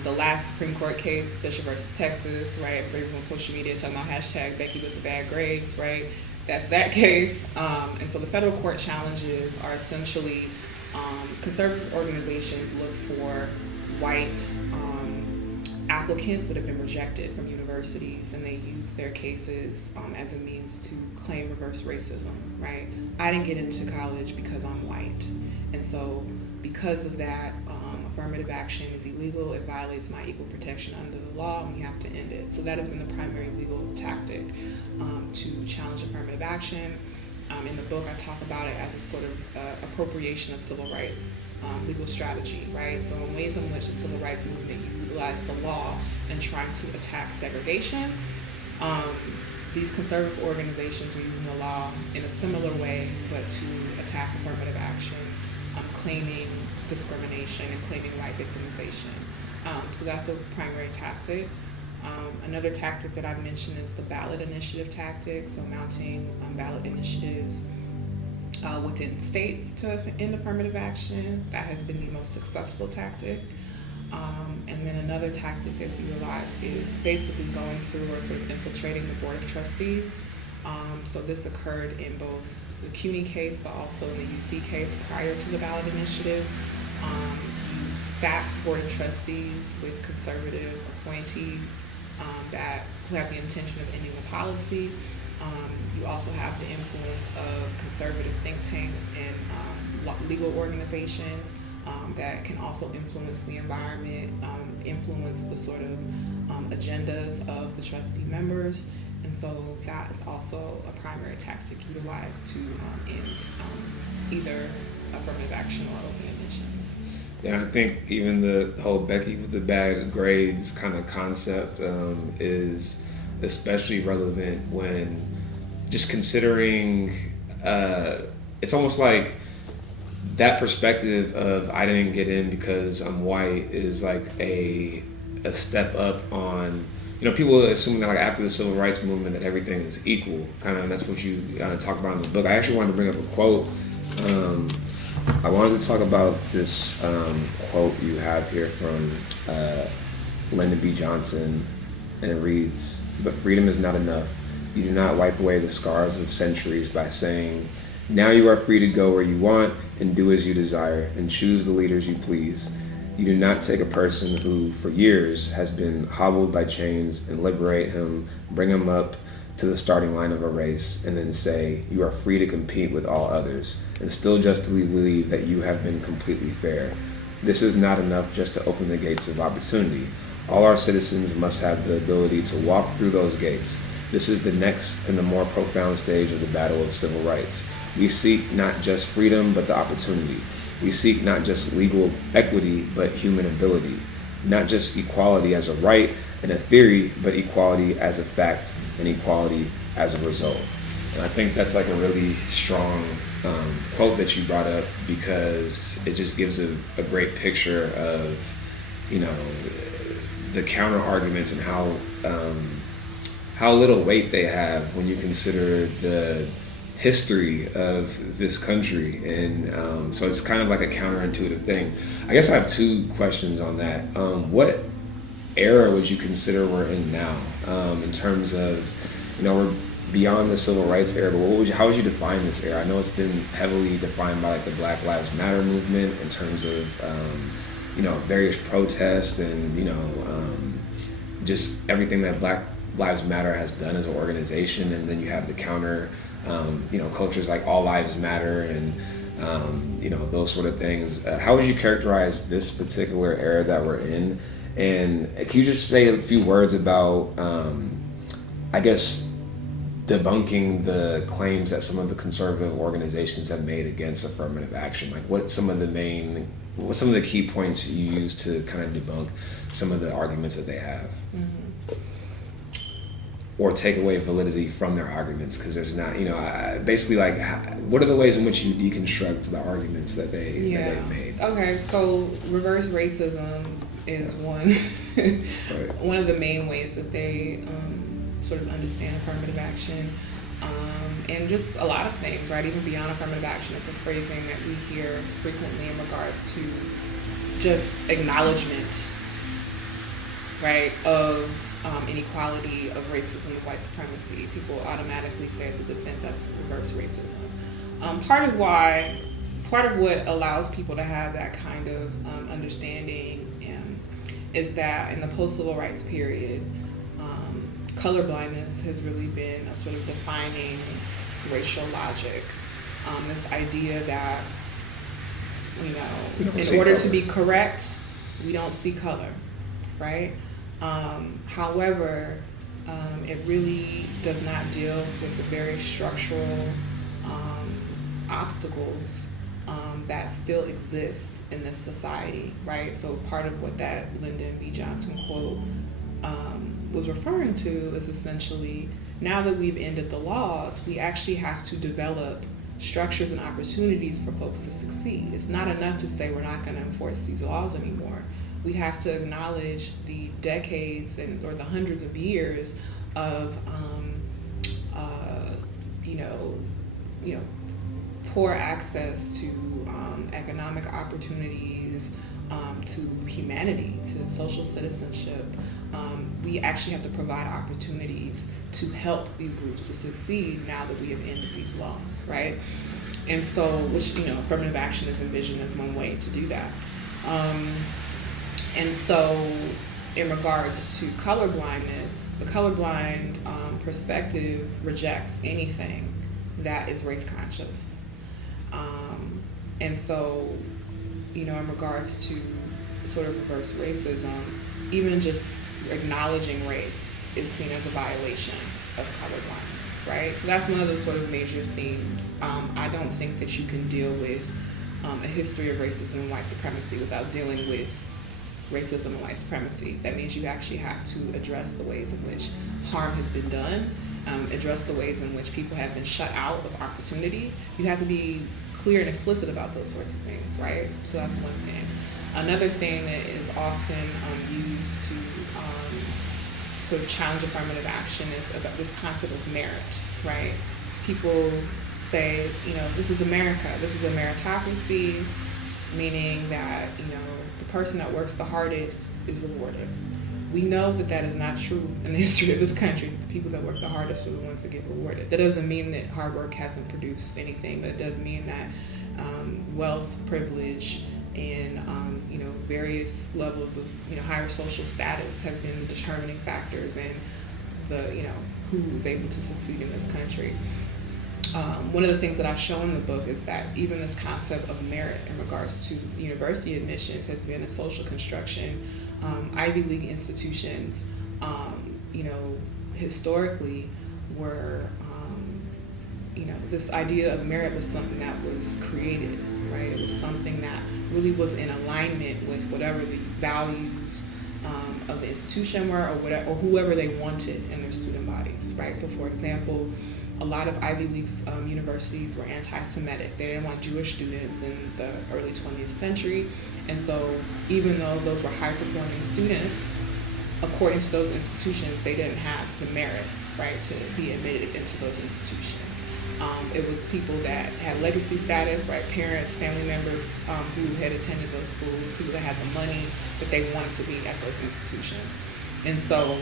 the last Supreme Court case, Fisher versus Texas, right? Everybody was on social media talking about hashtag Becky with the bad grades, right? That's that case. And so the federal court challenges are essentially conservative organizations look for white applicants that have been rejected from universities, and they use their cases as a means to claim reverse racism, right? I didn't get into college because I'm white. And so because of that, affirmative action is illegal. It violates my equal protection under the law, and we have to end it. So that has been the primary legal tactic to challenge affirmative action. In the book, I talk about it as a sort of appropriation of civil rights legal strategy, right? So in ways in which the civil rights movement utilized the law in trying to attack segregation, these conservative organizations are using the law in a similar way, but to attack affirmative action, claiming discrimination and claiming white victimization. So that's a primary tactic. Another tactic that I've mentioned is the ballot initiative tactic, so mounting ballot initiatives within states to end affirmative action. That has been the most successful tactic. And then another tactic that's utilized is basically going through or sort of infiltrating the Board of Trustees. So this occurred in both the CUNY case, but also in the UC case prior to the ballot initiative. You stack Board of Trustees with conservative appointees who have the intention of ending the policy. You also have the influence of conservative think tanks and legal organizations that can also influence the environment, influence the sort of agendas of the trustee members. And so that is also a primary tactic utilized to end either affirmative action or open admissions. Yeah, I think even the whole Becky with the bad grades kind of concept is especially relevant when just considering it's almost like that perspective of I didn't get in because I'm white is like a step up on, people assuming that like after the civil rights movement that everything is equal, kind of, and that's what you talk about in the book. I actually wanted to bring up a quote. I wanted to talk about this quote you have here from Lyndon B. Johnson, and it reads, "But freedom is not enough. You do not wipe away the scars of centuries by saying, now you are free to go where you want and do as you desire and choose the leaders you please. You do not take a person who, for years, has been hobbled by chains and liberate him, bring him up to the starting line of a race, and then say, you are free to compete with all others, and still justly believe that you have been completely fair. This is not enough just to open the gates of opportunity. All our citizens must have the ability to walk through those gates. This is the next and the more profound stage of the battle of civil rights. We seek not just freedom, but the opportunity. We seek not just legal equity, but human ability. Not just equality as a right and a theory, but equality as a fact and equality as a result." And I think that's like a really strong quote that you brought up, because it just gives a great picture of, the counter arguments and how little weight they have when you consider the history of this country. And so it's kind of like a counterintuitive thing. I guess I have two questions on that. What era would you consider we're in now, in terms of, we're beyond the civil rights era, but how would you define this era? I know it's been heavily defined by like the Black Lives Matter movement in terms of various protests and just everything that Black Lives Matter has done as an organization. And then you have the counter cultures like All Lives Matter and those sort of things. How would you characterize this particular era that we're in? And can you just say a few words about debunking the claims that some of the conservative organizations have made against affirmative action? Like what's some of the key points you use to kind of debunk some of the arguments that they have? Mm-hmm. Or take away validity from their arguments, because there's not, basically like, what are the ways in which you deconstruct the arguments that they've made? Okay, so reverse racism is one right. One of the main ways that they sort of understand affirmative action, and just a lot of things, right? Even beyond affirmative action, it's a phrasing that we hear frequently in regards to just acknowledgement, right, of inequality, of racism, of white supremacy. People automatically say as a defense that's reverse racism. Part of what allows people to have that kind of understanding is that in the post-civil rights period, colorblindness has really been a sort of defining racial logic. This idea that, in order to be correct, we don't see color, right? However, it really does not deal with the very structural obstacles that still exist in this society, right? So part of what that Lyndon B. Johnson quote was referring to is essentially, now that we've ended the laws, we actually have to develop structures and opportunities for folks to succeed. It's not enough to say we're not going to enforce these laws anymore. We have to acknowledge the decades or the hundreds of years of, poor access to economic opportunities, to humanity, to social citizenship. We actually have to provide opportunities to help these groups to succeed now that we have ended these laws, right? And so, which, affirmative action is envisioned as one way to do that. And so, in regards to colorblindness, the colorblind perspective rejects anything that is race conscious. And so, in regards to sort of reverse racism, even just acknowledging race is seen as a violation of colorblindness, right? So that's one of the sort of major themes. I don't think that you can deal with a history of racism and white supremacy without dealing with racism and white supremacy. That means you actually have to address the ways in which harm has been done, address the ways in which people have been shut out of opportunity. You have to be clear and explicit about those sorts of things, right? So that's one thing. Another thing that is often used to sort of challenge affirmative action is about this concept of merit, right? So people say, this is America, this is a meritocracy, meaning that, the person that works the hardest is rewarded. We know that that is not true in the history of this country. The people that work the hardest are the ones that get rewarded. That doesn't mean that hard work hasn't produced anything, but it does mean that wealth, privilege, and various levels of higher social status have been the determining factors in the who is able to succeed in this country. One of the things that I show in the book is that even this concept of merit in regards to university admissions has been a social construction. Ivy League institutions, historically were, this idea of merit was something that was created, right? It was something that really was in alignment with whatever the values of the institution were, or whoever they wanted in their student bodies, right? So, for example, a lot of Ivy League universities were anti-Semitic. They didn't want Jewish students in the early 20th century. And so even though those were high-performing students, according to those institutions, they didn't have the merit, right, to be admitted into those institutions. It was people that had legacy status, right, parents, family members who had attended those schools, people that had the money that they wanted to be at those institutions. And so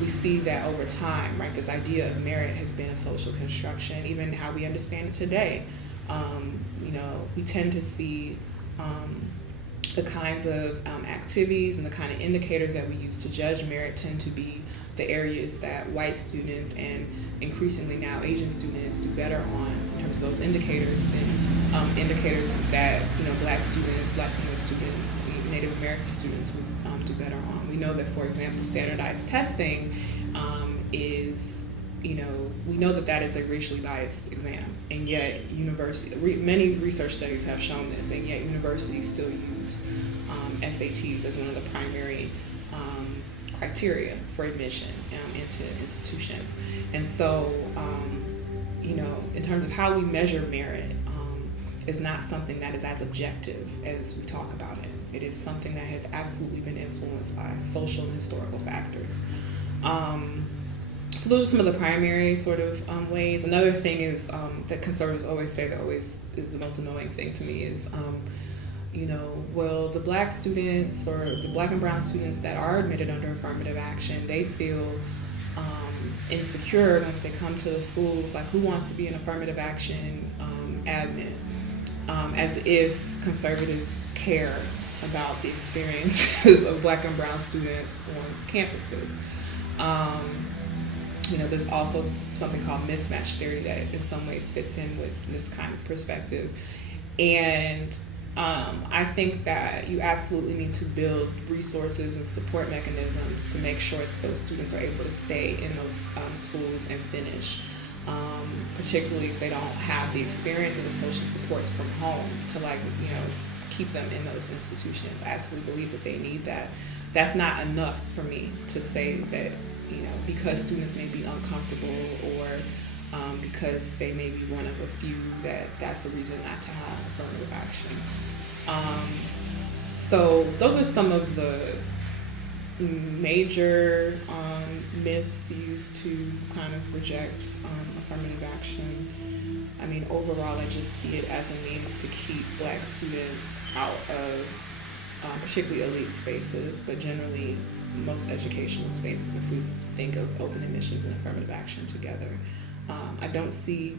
we see that over time, right, this idea of merit has been a social construction, even how we understand it today. We tend to see the kinds of activities and the kind of indicators that we use to judge merit tend to be the areas that white students and increasingly now Asian students do better on in terms of those indicators than indicators that Black students, Latino students, Native American students would do better on. We know that, for example, standardized testing is, we know that that is a racially biased exam, and yet many research studies have shown this, and yet universities still use SATs as one of the primary criteria for admission into institutions. And so, in terms of how we measure merit, is not something that is as objective as we talk about it. It is something that has absolutely been influenced by social and historical factors. So those are some of the primary sort of ways. Another thing is that conservatives always say that always is the most annoying thing to me is, the Black students or the Black and brown students that are admitted under affirmative action, they feel insecure once they come to the schools. Like, who wants to be an affirmative action admin? As if conservatives care about the experiences of Black and brown students on campuses. There's also something called mismatch theory that in some ways fits in with this kind of perspective. And I think that you absolutely need to build resources and support mechanisms to make sure that those students are able to stay in those schools and finish, particularly if they don't have the experience or the social supports from home to keep them in those institutions. I absolutely believe that they need that. That's not enough for me to say that, because students may be uncomfortable or because they may be one of a few, that's a reason not to have affirmative action. So those are some of the major myths used to kind of reject affirmative action. I mean, overall, I just see it as a means to keep Black students out of particularly elite spaces, but generally most educational spaces, if we think of open admissions and affirmative action together. I don't see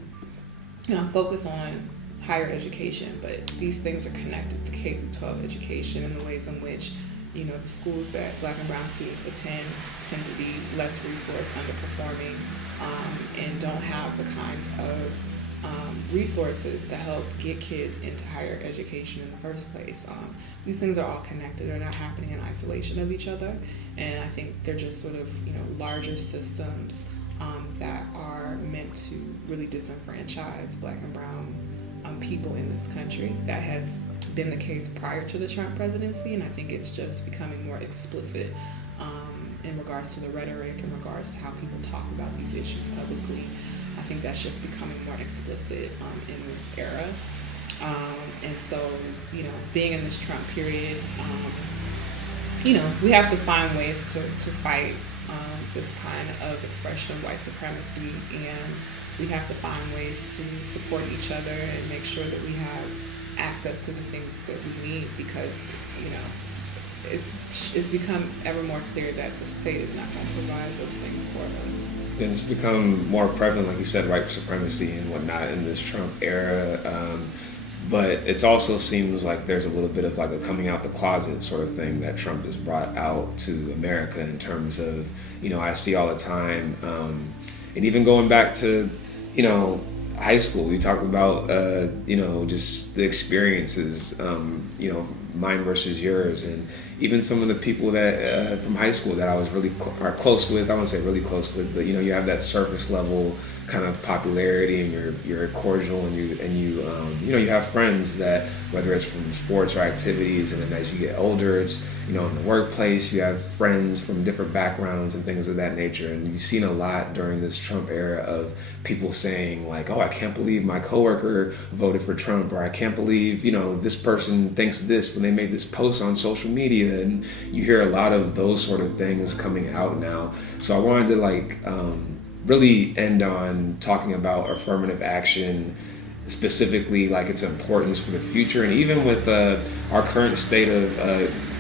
focus on higher education, but these things are connected to K through 12 education in the ways in which, the schools that Black and brown students attend tend to be less resourced, underperforming, and don't have the kinds of resources to help get kids into higher education in the first place. These things are all connected. They're not happening in isolation of each other, and I think they're just sort of larger systems that are meant to really disenfranchise Black and brown people in this country. That has been the case prior to the Trump presidency, and I think it's just becoming more explicit in regards to the rhetoric, in regards to how people talk about these issues publicly. I think that's just becoming more explicit in this era. And so, being in this Trump period, we have to find ways to fight this kind of expression of white supremacy, and we have to find ways to support each other and make sure that we have access to the things that we need, because, it's become ever more clear that the state is not going to provide those things for us. And it's become more prevalent, like you said, white supremacy and whatnot in this Trump era. But it also seems like there's a little bit of like a coming out the closet sort of thing that Trump has brought out to America in terms of, I see all the time, and even going back to, high school, we talked about, just the experiences, mine versus yours, and even some of the people that from high school that I was really close with. I won't say really close with, but you have that surface level kind of popularity, and you're cordial, and you have friends that, whether it's from sports or activities, and then as you get older, it's in the workplace, you have friends from different backgrounds and things of that nature. And you've seen a lot during this Trump era of people saying like, oh, I can't believe my coworker voted for Trump, or I can't believe, this person thinks this when they made this post on social media. And you hear a lot of those sort of things coming out now. So I wanted to really end on talking about affirmative action, specifically like its importance for the future, and even with our current state of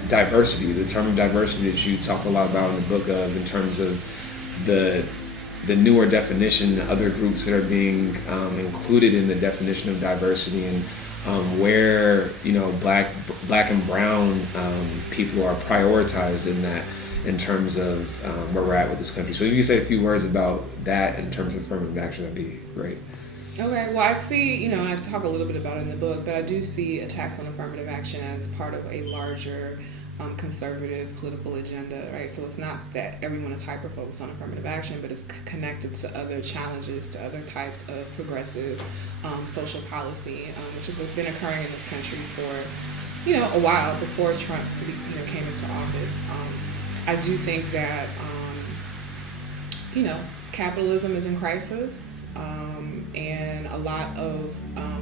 diversity, the term of diversity that you talk a lot about in the book in terms of the newer definition, other groups that are being included in the definition of diversity, and where black and brown people are prioritized in that, in terms of where we're at with this country. So if you could say a few words about that in terms of affirmative action, that'd be great. Okay, well, I see, and I talk a little bit about it in the book, but I do see attacks on affirmative action as part of a larger conservative political agenda, right? So it's not that everyone is hyper-focused on affirmative action, but it's connected to other challenges, to other types of progressive social policy, which has been occurring in this country for, a while before Trump, came into office. I do think that, capitalism is in crisis, and a lot of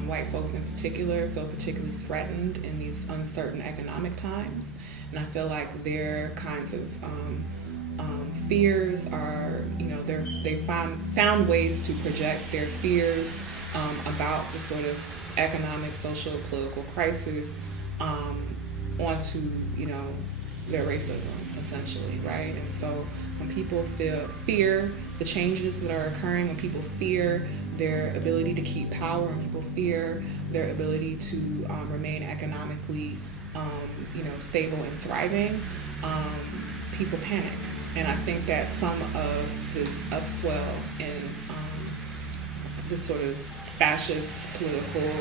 white folks in particular feel particularly threatened in these uncertain economic times. And I feel like their kinds of fears are, they found ways to project their fears about the sort of economic, social, political crisis onto, their racism, essentially, right? And so when people fear the changes that are occurring, when people fear their ability to keep power, when people fear their ability to remain economically, stable and thriving, people panic. And I think that some of this upswell in this sort of fascist political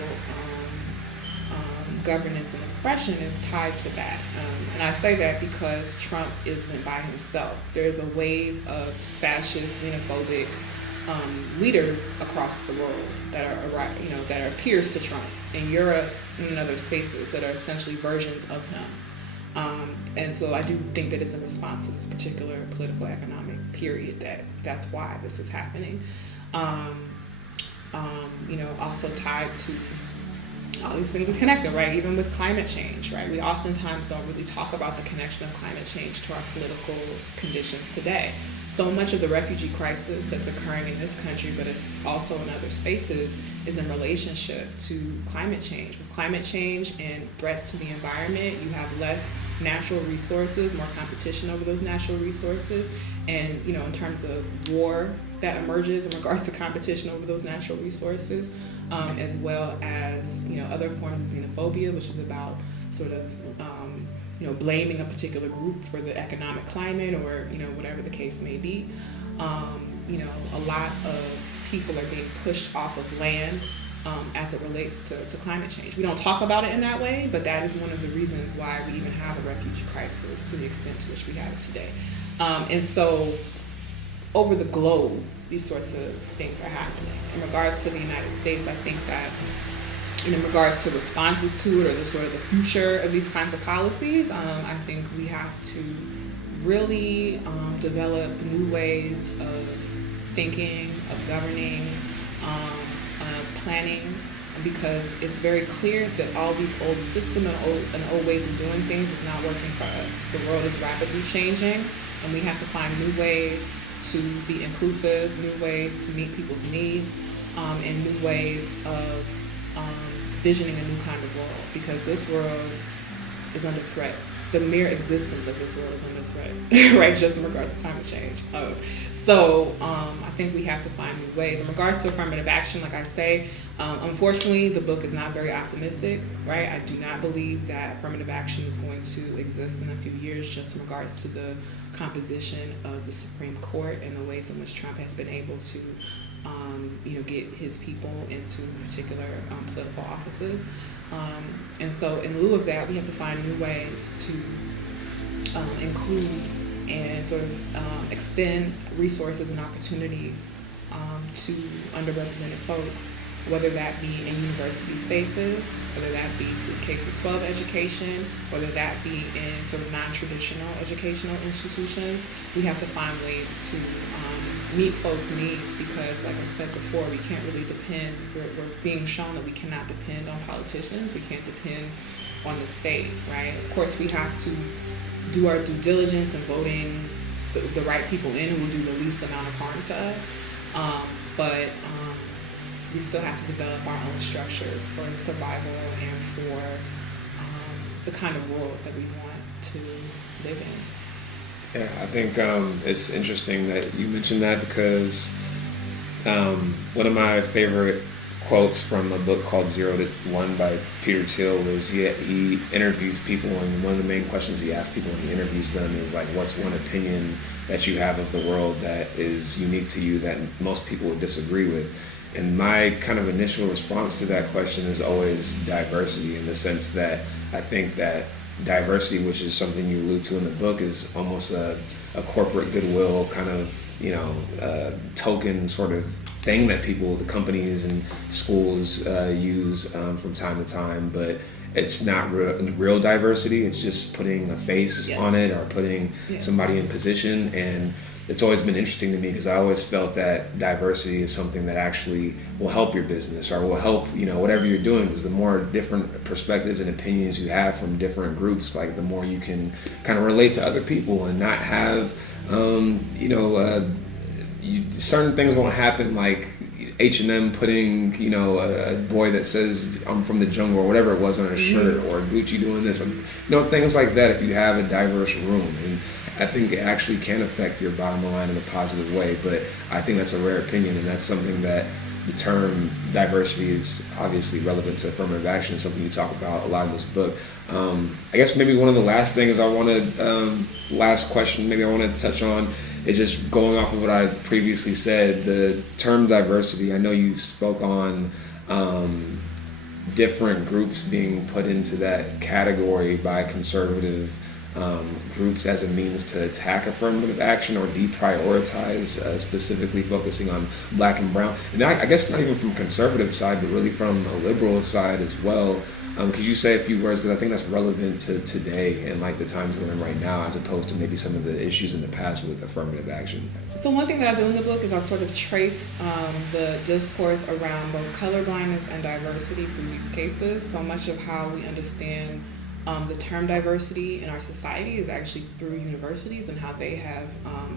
governance and expression is tied to that. And I say that because Trump isn't by himself. There's a wave of fascist, xenophobic leaders across the world that are, that are peers to Trump in Europe and in other spaces that are essentially versions of him. And so I do think that it's in response to this particular political economic period that's why this is happening. Also tied to all these things are connected, right? Even with climate change, right? We oftentimes don't really talk about the connection of climate change to our political conditions today. so much of the refugee crisis that's occurring in this country, but it's also in other spaces, is in relationship to climate change. With climate change and threats to the environment, you have less natural resources, more competition over those natural resources, and in terms of war that emerges in regards to competition over those natural resources, as well as other forms of xenophobia, which is about sort of blaming a particular group for the economic climate or whatever the case may be. A lot of people are being pushed off of land as it relates to climate change. We don't talk about it in that way, but that is one of the reasons why we even have a refugee crisis to the extent to which we have it today. And so over the globe, these sorts of things are happening. In regards to the United States, I think that in regards to responses to it or the sort of the future of these kinds of policies, I think we have to really develop new ways of thinking, of governing, of planning, because it's very clear that all these old systems and old ways of doing things is not working for us. The world is rapidly changing, and we have to find new ways to be inclusive, new ways to meet people's needs, and new ways of visioning a new kind of world, because this world is under threat. The mere existence of this world is under threat, right? Just in regards to climate change. So I think we have to find new ways. In regards to affirmative action, like I say, unfortunately, the book is not very optimistic, right? I do not believe that affirmative action is going to exist in a few years, just in regards to the composition of the Supreme Court and the ways in which Trump has been able to get his people into particular political offices. And so in lieu of that, we have to find new ways to include and sort of extend resources and opportunities to underrepresented folks, whether that be in university spaces, whether that be through K-12 education, whether that be in sort of non-traditional educational institutions. We have to find ways to meet folks' needs, because, like I said before, we can't really depend, we're being shown that we cannot depend on politicians, we can't depend on the state, right? Of course, we have to do our due diligence in voting the right people in who will do the least amount of harm to us, but we still have to develop our own structures for survival and for the kind of world that we want to live in. Yeah, I think it's interesting that you mentioned that, because one of my favorite quotes from a book called 0 to 1 by Peter Thiel is he interviews people, and one of the main questions he asks people when he interviews them is like, what's one opinion that you have of the world that is unique to you that most people would disagree with? And my kind of initial response to that question is always diversity, in the sense that I think that diversity, which is something you allude to in the book, is almost a corporate goodwill kind of token sort of thing that people, the companies and schools use from time to time, but it's not real diversity. It's just putting a face on it, or putting somebody in position. And it's always been interesting to me, because I always felt that diversity is something that actually will help your business, or will help, whatever you're doing, because the more different perspectives and opinions you have from different groups, like the more you can kind of relate to other people and not have, certain things won't happen, like H&M putting, a boy that says I'm from the jungle or whatever it was on a shirt, or Gucci doing this, or, things like that, if you have a diverse room. And I think it actually can affect your bottom line in a positive way, but I think that's a rare opinion, and that's something that the term diversity is obviously relevant to affirmative action, something you talk about a lot in this book. I guess maybe one of the last things last question maybe I want to touch on is just going off of what I previously said, the term diversity. I know you spoke on different groups being put into that category by conservative groups as a means to attack affirmative action or deprioritize, specifically focusing on Black and brown. And I guess not even from conservative side, but really from a liberal side as well. Could you say a few words, because I think that's relevant to today and like the times we're in right now, as opposed to maybe some of the issues in the past with affirmative action? So one thing that I do in the book is I sort of trace the discourse around both colorblindness and diversity through these cases. So much of how we understand the term diversity in our society is actually through universities and how they have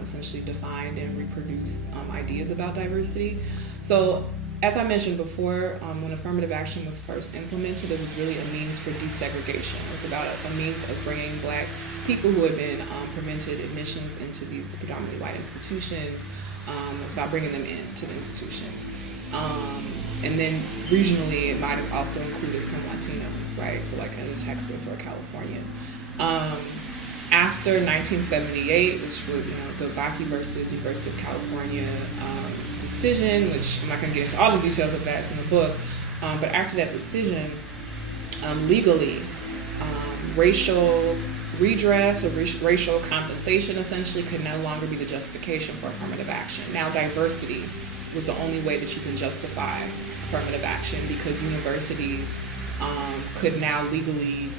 essentially defined and reproduced ideas about diversity. So as I mentioned before, when affirmative action was first implemented, it was really a means for desegregation. It was about a means of bringing Black people who had been prevented admissions into these predominantly white institutions. It was about bringing them into the institutions. And then regionally, it might have also included some Latinos, right? So like in Texas or California. After 1978, which was the Bakke versus University of California decision, which I'm not going to get into all the details of that, it's in the book. But after that decision, legally, racial redress or racial compensation essentially could no longer be the justification for affirmative action. Now diversity was the only way that you can justify affirmative action, because universities could now legally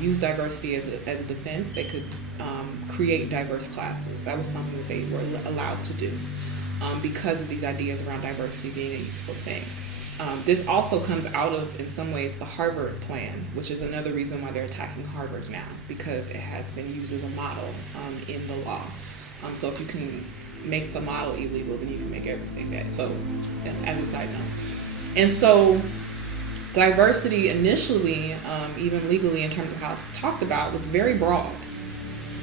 use diversity as a defense. They could create diverse classes. That was something that they were allowed to do because of these ideas around diversity being a useful thing. This also comes out of, in some ways, the Harvard plan, which is another reason why they're attacking Harvard now, because it has been used as a model in the law. So if you can make the model illegal, then you can make everything bad. So, as a side note. And so, diversity initially, even legally in terms of how it's talked about, was very broad.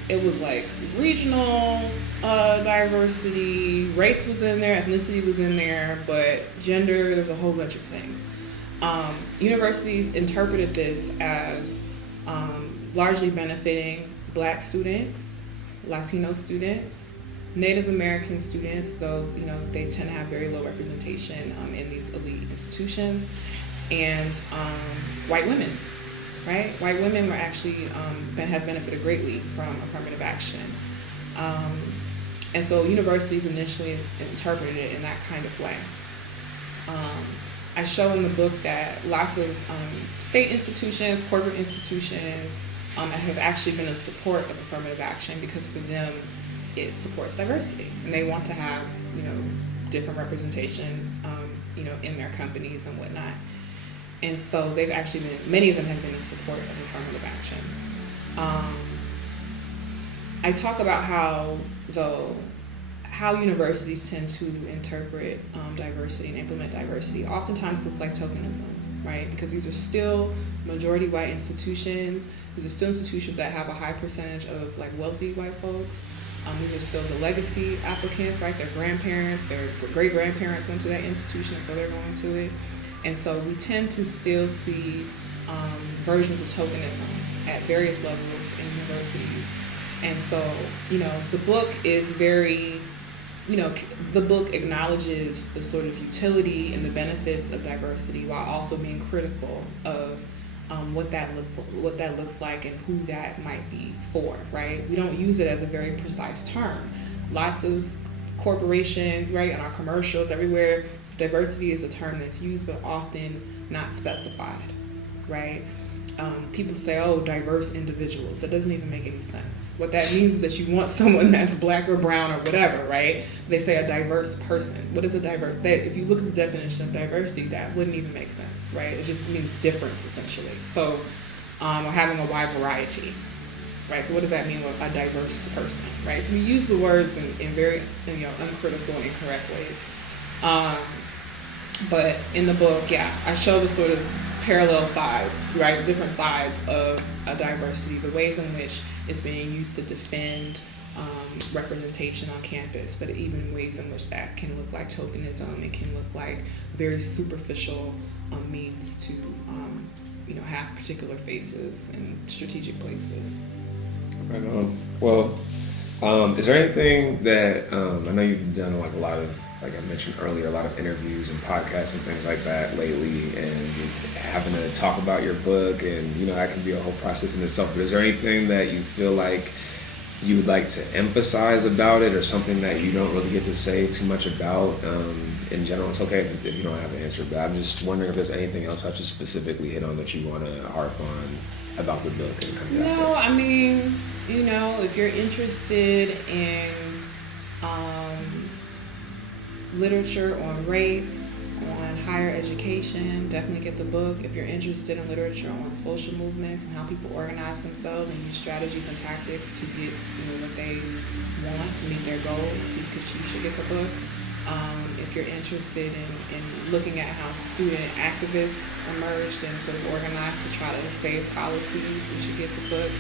It was like regional diversity, race was in there, ethnicity was in there, but gender, there's a whole bunch of things. Universities interpreted this as largely benefiting Black students, Latino students, Native American students, though they tend to have very low representation in these elite institutions, and white women. Right? White women were actually have benefited greatly from affirmative action. And so universities initially interpreted it in that kind of way. I show in the book that lots of state institutions, corporate institutions have actually been in support of affirmative action, because for them it supports diversity, and they want to have different representation in their companies and whatnot. And so they've actually many of them have been in support of affirmative action. I talk about how universities tend to interpret diversity and implement diversity oftentimes looks like tokenism, right? Because these are still majority white institutions. These are still institutions that have a high percentage of like wealthy white folks. These are still the legacy applicants, right? Their grandparents, their great-grandparents went to that institution, so they're going to it. And so we tend to still see versions of tokenism at various levels in universities. And so, the book is very, the book acknowledges the sort of utility and the benefits of diversity while also being critical of what that looks like and who that might be for, right? We don't use it as a very precise term. Lots of corporations, right, and our commercials everywhere, diversity is a term that's used but often not specified, right? People say, oh, diverse individuals. That doesn't even make any sense. What that means is that you want someone that's Black or brown or whatever, right? They say a diverse person. What is a diverse? If you look at the definition of diversity, that wouldn't even make sense, right? It just means difference, essentially. So, or having a wide variety, right? So what does that mean with a diverse person, right? So we use the words in very uncritical and incorrect ways. But in the book, I show the sort of parallel sides, right? Different sides of a diversity, the ways in which it's being used to defend representation on campus, but even ways in which that can look like tokenism. It can look like very superficial means to, have particular faces in strategic places. Right on. Well, is there anything that I know you've done like a lot of, like I mentioned earlier, a lot of interviews and podcasts and things like that lately, and having to talk about your book, and that can be a whole process in itself. But is there anything that you feel like you would like to emphasize about it, or something that you don't really get to say too much about? In general, it's okay if you don't have an answer, but I'm just wondering if there's anything else I should specifically hit on that you want to harp on about the book and kind of. No, I mean, if you're interested in literature on race, on higher education, definitely get the book. If you're interested in literature on social movements and how people organize themselves and use strategies and tactics to get what they want to meet their goals, you should get the book. If you're interested in looking at how student activists emerged and sort of organized to try to save policies, you should get the book.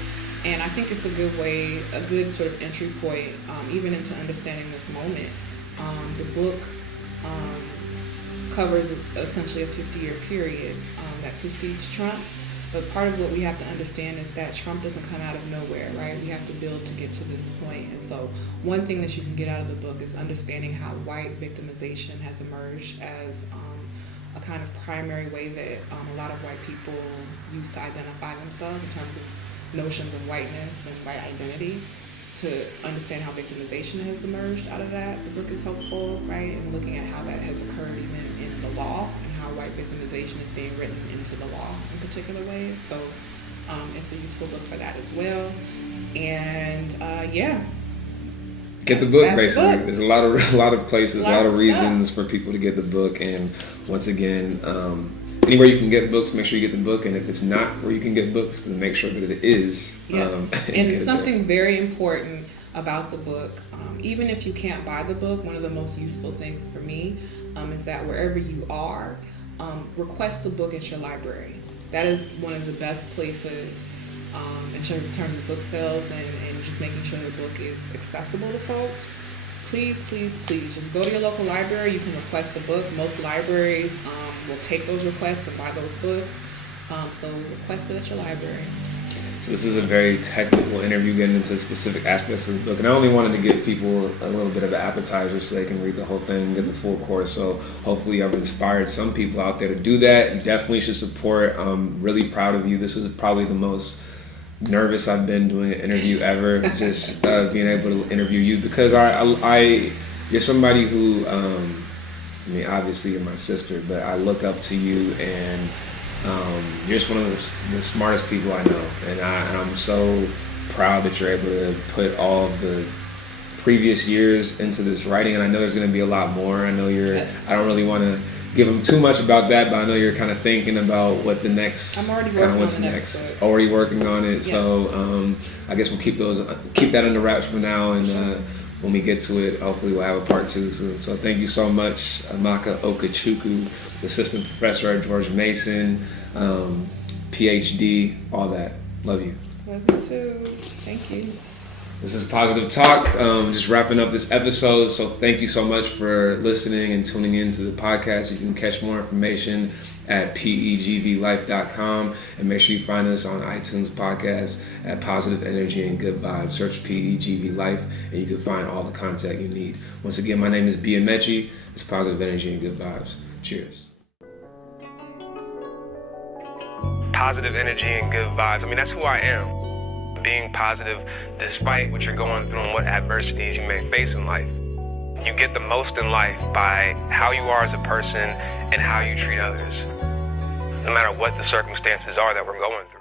And I think it's a good sort of entry point, even into understanding this moment. The book covers essentially a 50-year period that precedes Trump. But part of what we have to understand is that Trump doesn't come out of nowhere, right? We have to build to get to this point. And so one thing that you can get out of the book is understanding how white victimization has emerged as a kind of primary way that a lot of white people use to identify themselves in terms of notions of whiteness and white identity. To understand how victimization has emerged out of that, the book is helpful, right? And looking at how that has occurred even in the law and how white victimization is being written into the law in particular ways. So it's a useful book for that as well. And get the book. Basically, there's a lot of places, a lot of reasons for people to get the book. And once again, anywhere you can get books, make sure you get the book. And if it's not where you can get books, then make sure that it is. Yes. And something very important about the book, even if you can't buy the book, one of the most useful things for me is that wherever you are, request the book at your library. That is one of the best places in terms of book sales and just making sure the book is accessible to folks. Please, please, please, just go to your local library. You can request a book. Most libraries will take those requests and buy those books. So request it at your library. So this is a very technical interview getting into specific aspects of the book. And I only wanted to give people a little bit of an appetizer so they can read the whole thing, get the full course. So hopefully I've inspired some people out there to do that. You definitely should support. I'm really proud of you. This is probably the most nervous I've been doing an interview ever, just being able to interview you, because you're somebody who, obviously you're my sister, but I look up to you, and you're just one of the smartest people I know, and I'm so proud that you're able to put all of the previous years into this writing, and I know there's going to be a lot more. I know Yes. I don't really want to give them too much about that, but I know you're kind of thinking about what the next. I'm already working what's on the next. next book. Already working on it. Yeah. So I guess we'll keep that under wraps for now, and Sure. when we get to it, hopefully we'll have a part 2 soon. So thank you so much, Amaka Okechukwu, assistant professor at George Mason, PhD, all that. Love you. Love you too. Thank you. This is Positive Talk, just wrapping up this episode. So thank you so much for listening and tuning into the podcast. You can catch more information at PEGVLife.com, and make sure you find us on iTunes podcast at Positive Energy and Good Vibes. Search PEGV Life and you can find all the content you need. Once again, my name is Amechi. It's Positive Energy and Good Vibes. Cheers. Positive energy and good vibes. That's who I am. Being positive despite what you're going through and what adversities you may face in life. You get the most in life by how you are as a person and how you treat others, no matter what the circumstances are that we're going through.